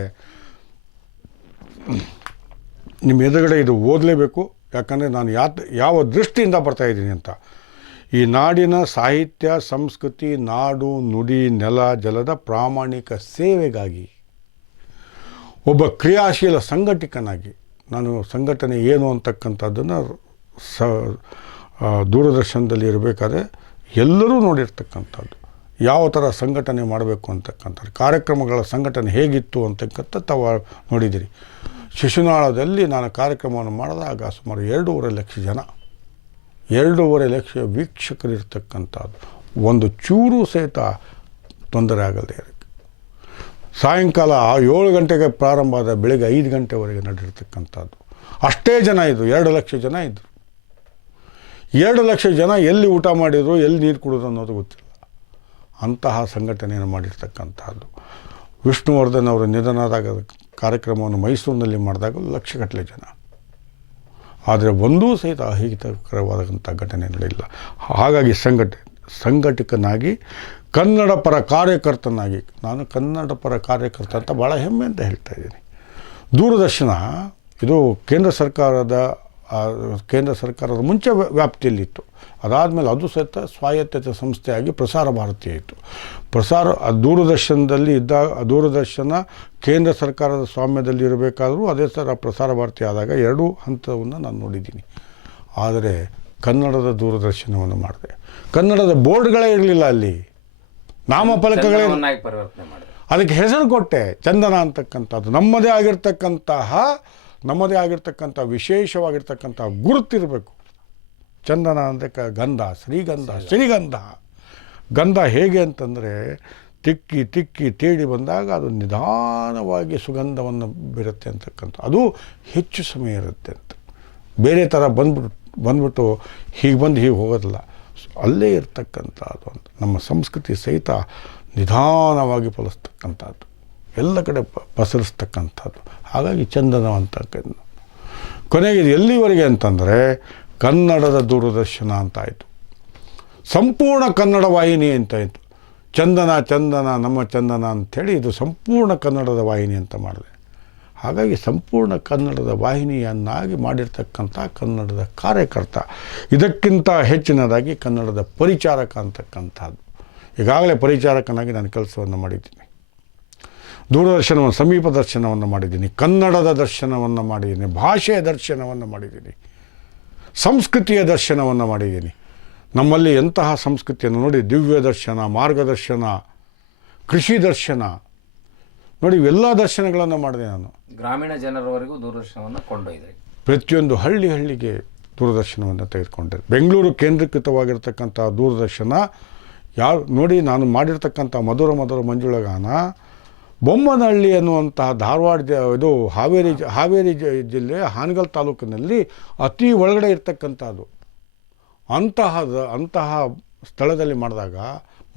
ನಿಮ್ಮ ಎದುರುಗಡೆ ಇದು ಓದಲೇಬೇಕು. ಯಾಕಂದರೆ ನಾನು ಯಾವ ದೃಷ್ಟಿಯಿಂದ ಬರ್ತಾಯಿದ್ದೀನಿ ಅಂತ. ಈ ನಾಡಿನ ಸಾಹಿತ್ಯ, ಸಂಸ್ಕೃತಿ, ನಾಡು, ನುಡಿ, ನೆಲ, ಜಲದ ಪ್ರಾಮಾಣಿಕ ಸೇವೆಗಾಗಿ ಒಬ್ಬ ಕ್ರಿಯಾಶೀಲ ಸಂಘಟಕನಾಗಿ ನಾನು ಸಂಘಟನೆ ಏನು ಅಂತಕ್ಕಂಥದ್ದನ್ನು ದೂರದರ್ಶನದಲ್ಲಿ ಇರಬೇಕಾದ್ರೆ ಎಲ್ಲರೂ ನೋಡಿರ್ತಕ್ಕಂಥದ್ದು. ಯಾವ ಥರ ಸಂಘಟನೆ ಮಾಡಬೇಕು ಅಂತಕ್ಕಂಥದ್ದು, ಕಾರ್ಯಕ್ರಮಗಳ ಸಂಘಟನೆ ಹೇಗಿತ್ತು ಅಂತಕ್ಕಂಥ ತಾವು ನೋಡಿದ್ದೀರಿ. ಶಿಶುನಾಳದಲ್ಲಿ ನಾನು ಕಾರ್ಯಕ್ರಮವನ್ನು ಮಾಡಿದಾಗ ಸುಮಾರು 2.5 ಲಕ್ಷ ಜನ, 2.5 ಲಕ್ಷ ವೀಕ್ಷಕರಿರ್ತಕ್ಕಂಥದ್ದು. ಒಂದು ಚೂರು ಸಹಿತ ತೊಂದರೆ ಆಗಲ್ಲದೆ ಇರೋಕ್ಕೆ. ಸಾಯಂಕಾಲ 7 ಗಂಟೆಗೆ ಪ್ರಾರಂಭ ಆದ ಬೆಳಗ್ಗೆ 5 ಗಂಟೆವರೆಗೆ ನಡೆದಿರ್ತಕ್ಕಂಥದ್ದು. ಅಷ್ಟೇ ಜನ ಇದ್ದರು, 2 ಲಕ್ಷ ಜನ ಇದ್ದರು. 2 ಲಕ್ಷ ಜನ ಎಲ್ಲಿ ಊಟ ಮಾಡಿದರು, ಎಲ್ಲಿ ನೀರು ಕುಡಿದ್ರು ಅನ್ನೋದು ಗೊತ್ತಿಲ್ಲ. ಅಂತಹ ಸಂಘಟನೆಯನ್ನು ಮಾಡಿರ್ತಕ್ಕಂಥದ್ದು. ವಿಷ್ಣುವರ್ಧನ್ ಅವರು ನಿಧನರಾದ ಕಾರ್ಯಕ್ರಮವನ್ನು ಮೈಸೂರಿನಲ್ಲಿ ಮಾಡಿದಾಗ ಲಕ್ಷಗಟ್ಟಲೆ ಜನ. ಆದರೆ ಒಂದೂ ಸಹಿತ ಅಹಿತಕರವಾದಂಥ ಘಟನೆ ನಡೆಯಿಲ್ಲ. ಹಾಗಾಗಿ ಸಂಘಟಕನಾಗಿ, ಕನ್ನಡ ಪರ ಕಾರ್ಯಕರ್ತನಾಗಿ, ನಾನು ಕನ್ನಡ ಪರ ಕಾರ್ಯಕರ್ತ ಅಂತ ಭಾಳ ಹೆಮ್ಮೆಯಿಂದ ಹೇಳ್ತಾ ಇದ್ದೀನಿ. ದೂರದರ್ಶನ ಇದು ಕೇಂದ್ರ ಸರ್ಕಾರದ ಮುಂಚೆ ವ್ಯಾಪ್ತಿಯಲ್ಲಿತ್ತು. ಅದಾದಮೇಲೆ ಅದು ಸಹಿತ ಸ್ವಾಯತ್ತತೆ ಸಂಸ್ಥೆಯಾಗಿ ಪ್ರಸಾರ ಭಾರತಿ ಆಯಿತು. ದೂರದರ್ಶನದಲ್ಲಿ ದೂರದರ್ಶನ ಕೇಂದ್ರ ಸರ್ಕಾರದ ಸ್ವಾಮ್ಯದಲ್ಲಿ ಇರಬೇಕಾದರೂ ಅದೇ ಥರ ಪ್ರಸಾರ ಭಾರತಿ ಆದಾಗ 2 ಹಂತವನ್ನು ನಾನು ನೋಡಿದ್ದೀನಿ. ಆದರೆ ಕನ್ನಡದ ದೂರದರ್ಶನವನ್ನು ಮಾಡಿದೆ. ಕನ್ನಡದ ಬೋರ್ಡ್ಗಳೇ ಇರಲಿಲ್ಲ, ಅಲ್ಲಿ ನಾಮಫಲಕಗಳೇ. ಅದಕ್ಕೆ ಹೆಸರು ಕೊಟ್ಟೆ, ಚಂದನ ಅಂತಕ್ಕಂಥದ್ದು. ನಮ್ಮದೇ ಆಗಿರ್ತಕ್ಕಂಥ ವಿಶೇಷವಾಗಿರ್ತಕ್ಕಂಥ ಗುರುತಿರಬೇಕು. ಚಂದನ ಅಂದರೆ ಗಂಧ, ಶ್ರೀಗಂಧ. ಗಂಧ ಹೇಗೆ ಅಂತಂದರೆ ತಿಕ್ಕಿ ತೇಡಿ ಬಂದಾಗ ಅದು ನಿಧಾನವಾಗಿ ಸುಗಂಧವನ್ನು ಬೀರುತ್ತೆ ಅಂತಕ್ಕಂಥ. ಅದು ಹೆಚ್ಚು ಸಮಯ ಇರುತ್ತೆ ಅಂತ. ಬೇರೆ ಥರ ಬಂದ್ಬಿಟ್ಟು ಹೀಗೆ ಹೋಗೋದಿಲ್ಲ. ಅಲ್ಲೇ ಇರ್ತಕ್ಕಂಥದ್ದು ಅಂತ. ನಮ್ಮ ಸಂಸ್ಕೃತಿ ಸಹಿತ ನಿಧಾನವಾಗಿ ಫಲಿಸ್ತಕ್ಕಂಥದ್ದು, ಎಲ್ಲ ಕಡೆ ಪಸರಿಸ್ತಕ್ಕಂಥದ್ದು. ಹಾಗಾಗಿ ಚಂದನ ಅಂತಕ್ಕಂಥ. ಕೊನೆಗೆ ಇದು ಎಲ್ಲಿವರೆಗೆ ಅಂತಂದರೆ ಕನ್ನಡದ ದೂರದರ್ಶನ ಅಂತಾಯಿತು, ಸಂಪೂರ್ಣ ಕನ್ನಡ ವಾಹಿನಿ ಅಂತಾಯಿತು. ಚಂದನ ನಮ್ಮ ಚಂದನ ಅಂಥೇಳಿ ಇದು ಸಂಪೂರ್ಣ ಕನ್ನಡದ ವಾಹಿನಿ ಅಂತ ಮಾಡಿದೆ. ಹಾಗಾಗಿ ಸಂಪೂರ್ಣ ಕನ್ನಡದ ವಾಹಿನಿಯನ್ನಾಗಿ ಮಾಡಿರ್ತಕ್ಕಂಥ ಕನ್ನಡದ ಕಾರ್ಯಕರ್ತ. ಇದಕ್ಕಿಂತ ಹೆಚ್ಚಿನದಾಗಿ ಕನ್ನಡದ ಪರಿಚಾರಕ ಅಂತಕ್ಕಂಥದ್ದು. ಈಗಾಗಲೇ ಪರಿಚಾರಕನಾಗಿ ನಾನು ಕೆಲಸವನ್ನು ಮಾಡಿದ್ದೀನಿ. ದೂರದರ್ಶನವನ್ನು ಸಮೀಪ ದರ್ಶನವನ್ನು ಮಾಡಿದ್ದೀನಿ, ಕನ್ನಡದ ದರ್ಶನವನ್ನು ಮಾಡಿದ್ದೀನಿ, ಭಾಷೆಯ ದರ್ಶನವನ್ನು ಮಾಡಿದ್ದೀನಿ, ಸಂಸ್ಕೃತಿಯ ದರ್ಶನವನ್ನು ಮಾಡಿದ್ದೀನಿ. ನಮ್ಮಲ್ಲಿ ಎಂತಹ ಸಂಸ್ಕೃತಿಯನ್ನು ನೋಡಿ, ದಿವ್ಯ ದರ್ಶನ, ಮಾರ್ಗದರ್ಶನ, ಕೃಷಿ ದರ್ಶನ ನೋಡಿ, ಇವೆಲ್ಲ ದರ್ಶನಗಳನ್ನು ಮಾಡಿದೆ ನಾನು. ಗ್ರಾಮೀಣ ಜನರವರೆಗೂ ದೂರದರ್ಶನವನ್ನು ಕೊಂಡೊಯ್ದೆ. ಪ್ರತಿಯೊಂದು ಹಳ್ಳಿಗೆ ದೂರದರ್ಶನವನ್ನು ತೆಗೆದುಕೊಂಡೆ. ಬೆಂಗಳೂರು ಕೇಂದ್ರೀಕೃತವಾಗಿರ್ತಕ್ಕಂಥ ದೂರದರ್ಶನ ನೋಡಿ, ನಾನು ಮಾಡಿರ್ತಕ್ಕಂಥ ಮಧುರ ಮಂಜುಳಗಾನ ಬೊಮ್ಮನಹಳ್ಳಿ ಅನ್ನುವಂತಹ ಧಾರವಾಡ ಇದು ಹಾವೇರಿ ಜಿಲ್ಲೆ ಹಾನಗಲ್ ತಾಲೂಕಿನಲ್ಲಿ ಅತಿ ಒಳಗಡೆ ಇರ್ತಕ್ಕಂಥದ್ದು. ಅಂತಹ ಸ್ಥಳದಲ್ಲಿ ಮಾಡಿದಾಗ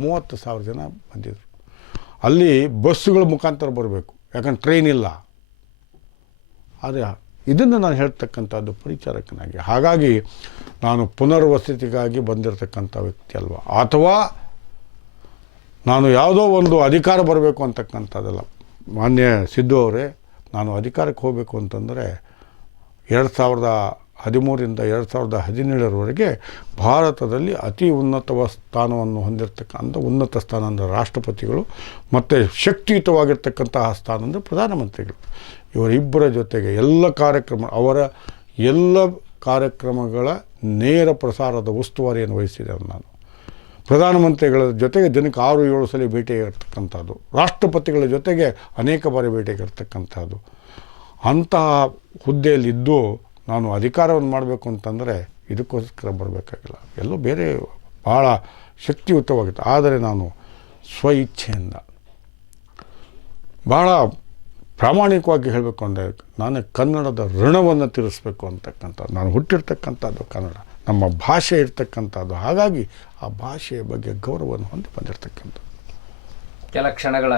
30,000 ಜನ ಬಂದಿದ್ದರು. ಅಲ್ಲಿ ಬಸ್ಸುಗಳ ಮುಖಾಂತರ ಬರಬೇಕು, ಯಾಕಂದ್ರೆ ಟ್ರೈನ್ ಇಲ್ಲ. ಆದರೆ ಇದನ್ನು ನಾನು ಹೇಳ್ತಕ್ಕಂಥದ್ದು ಪರಿಚಾರಕನಾಗಿ. ಹಾಗಾಗಿ ನಾನು ಪುನರ್ವಸತಿಗಾಗಿ ಬಂದಿರತಕ್ಕಂಥ ವ್ಯಕ್ತಿ ಅಲ್ವಾ, ಅಥವಾ ನಾನು ಯಾವುದೋ ಒಂದು ಅಧಿಕಾರ ಬರಬೇಕು ಅಂತಕ್ಕಂಥದ್ದಲ್ಲ. ಮಾನ್ಯ ಸಿದ್ದು ಅವರೇ, ನಾನು ಅಧಿಕಾರಕ್ಕೆ ಹೋಗಬೇಕು ಅಂತಂದರೆ 2013ರಿಂದ 2017ರವರೆಗೆ ಭಾರತದಲ್ಲಿ ಅತಿ ಉನ್ನತ ಸ್ಥಾನವನ್ನು ಹೊಂದಿರತಕ್ಕಂಥ ಉನ್ನತ ಸ್ಥಾನ ಅಂದರೆ ರಾಷ್ಟ್ರಪತಿಗಳು, ಮತ್ತು ಶಕ್ತಿಯುತವಾಗಿರ್ತಕ್ಕಂತಹ ಸ್ಥಾನ ಅಂದರೆ ಪ್ರಧಾನಮಂತ್ರಿಗಳು. ಇವರಿಬ್ಬರ ಜೊತೆಗೆ ಅವರ ಎಲ್ಲ ಕಾರ್ಯಕ್ರಮಗಳ ನೇರ ಪ್ರಸಾರದ ಉಸ್ತುವಾರಿಯನ್ನು ವಹಿಸಿದೆ ನಾನು. ಪ್ರಧಾನಮಂತ್ರಿಗಳ ಜೊತೆಗೆ ದಿನಕ್ಕೆ 6-7 ಸಲ ಭೇಟಿಯಾಗಿರ್ತಕ್ಕಂಥದ್ದು, ರಾಷ್ಟ್ರಪತಿಗಳ ಜೊತೆಗೆ ಅನೇಕ ಬಾರಿ ಭೇಟಿಯಾಗಿರ್ತಕ್ಕಂಥದ್ದು. ಅಂತಹ ಹುದ್ದೆಯಲ್ಲಿದ್ದು ನಾನು ಅಧಿಕಾರವನ್ನು ಮಾಡಬೇಕು ಅಂತಂದರೆ ಇದಕ್ಕೋಸ್ಕರ ಬರಬೇಕಾಗಿಲ್ಲ, ಎಲ್ಲೋ ಬೇರೆ ಭಾಳ ಶಕ್ತಿಯುತವಾಗಿತ್ತು. ಆದರೆ ನಾನು ಇಚ್ಛೆಯಿಂದ ಭಾಳ ಪ್ರಾಮಾಣಿಕವಾಗಿ ಹೇಳಬೇಕು ಅಂದರೆ ನಾನು ಕನ್ನಡದ ಋಣವನ್ನು ತೀರಿಸಬೇಕು ಅಂತಕ್ಕಂಥದ್ದು. ನಾನು ಹುಟ್ಟಿರ್ತಕ್ಕಂಥದ್ದು ಕನ್ನಡ, ನಮ್ಮ ಭಾಷೆ ಇರ್ತಕ್ಕಂಥದ್ದು. ಹಾಗಾಗಿ ಆ ಭಾಷೆಯ ಬಗ್ಗೆ ಗೌರವವನ್ನು ಹೊಂದಿ ಬಂದಿರತಕ್ಕಂಥದ್ದು. ಕೆಲ ಕ್ಷಣಗಳ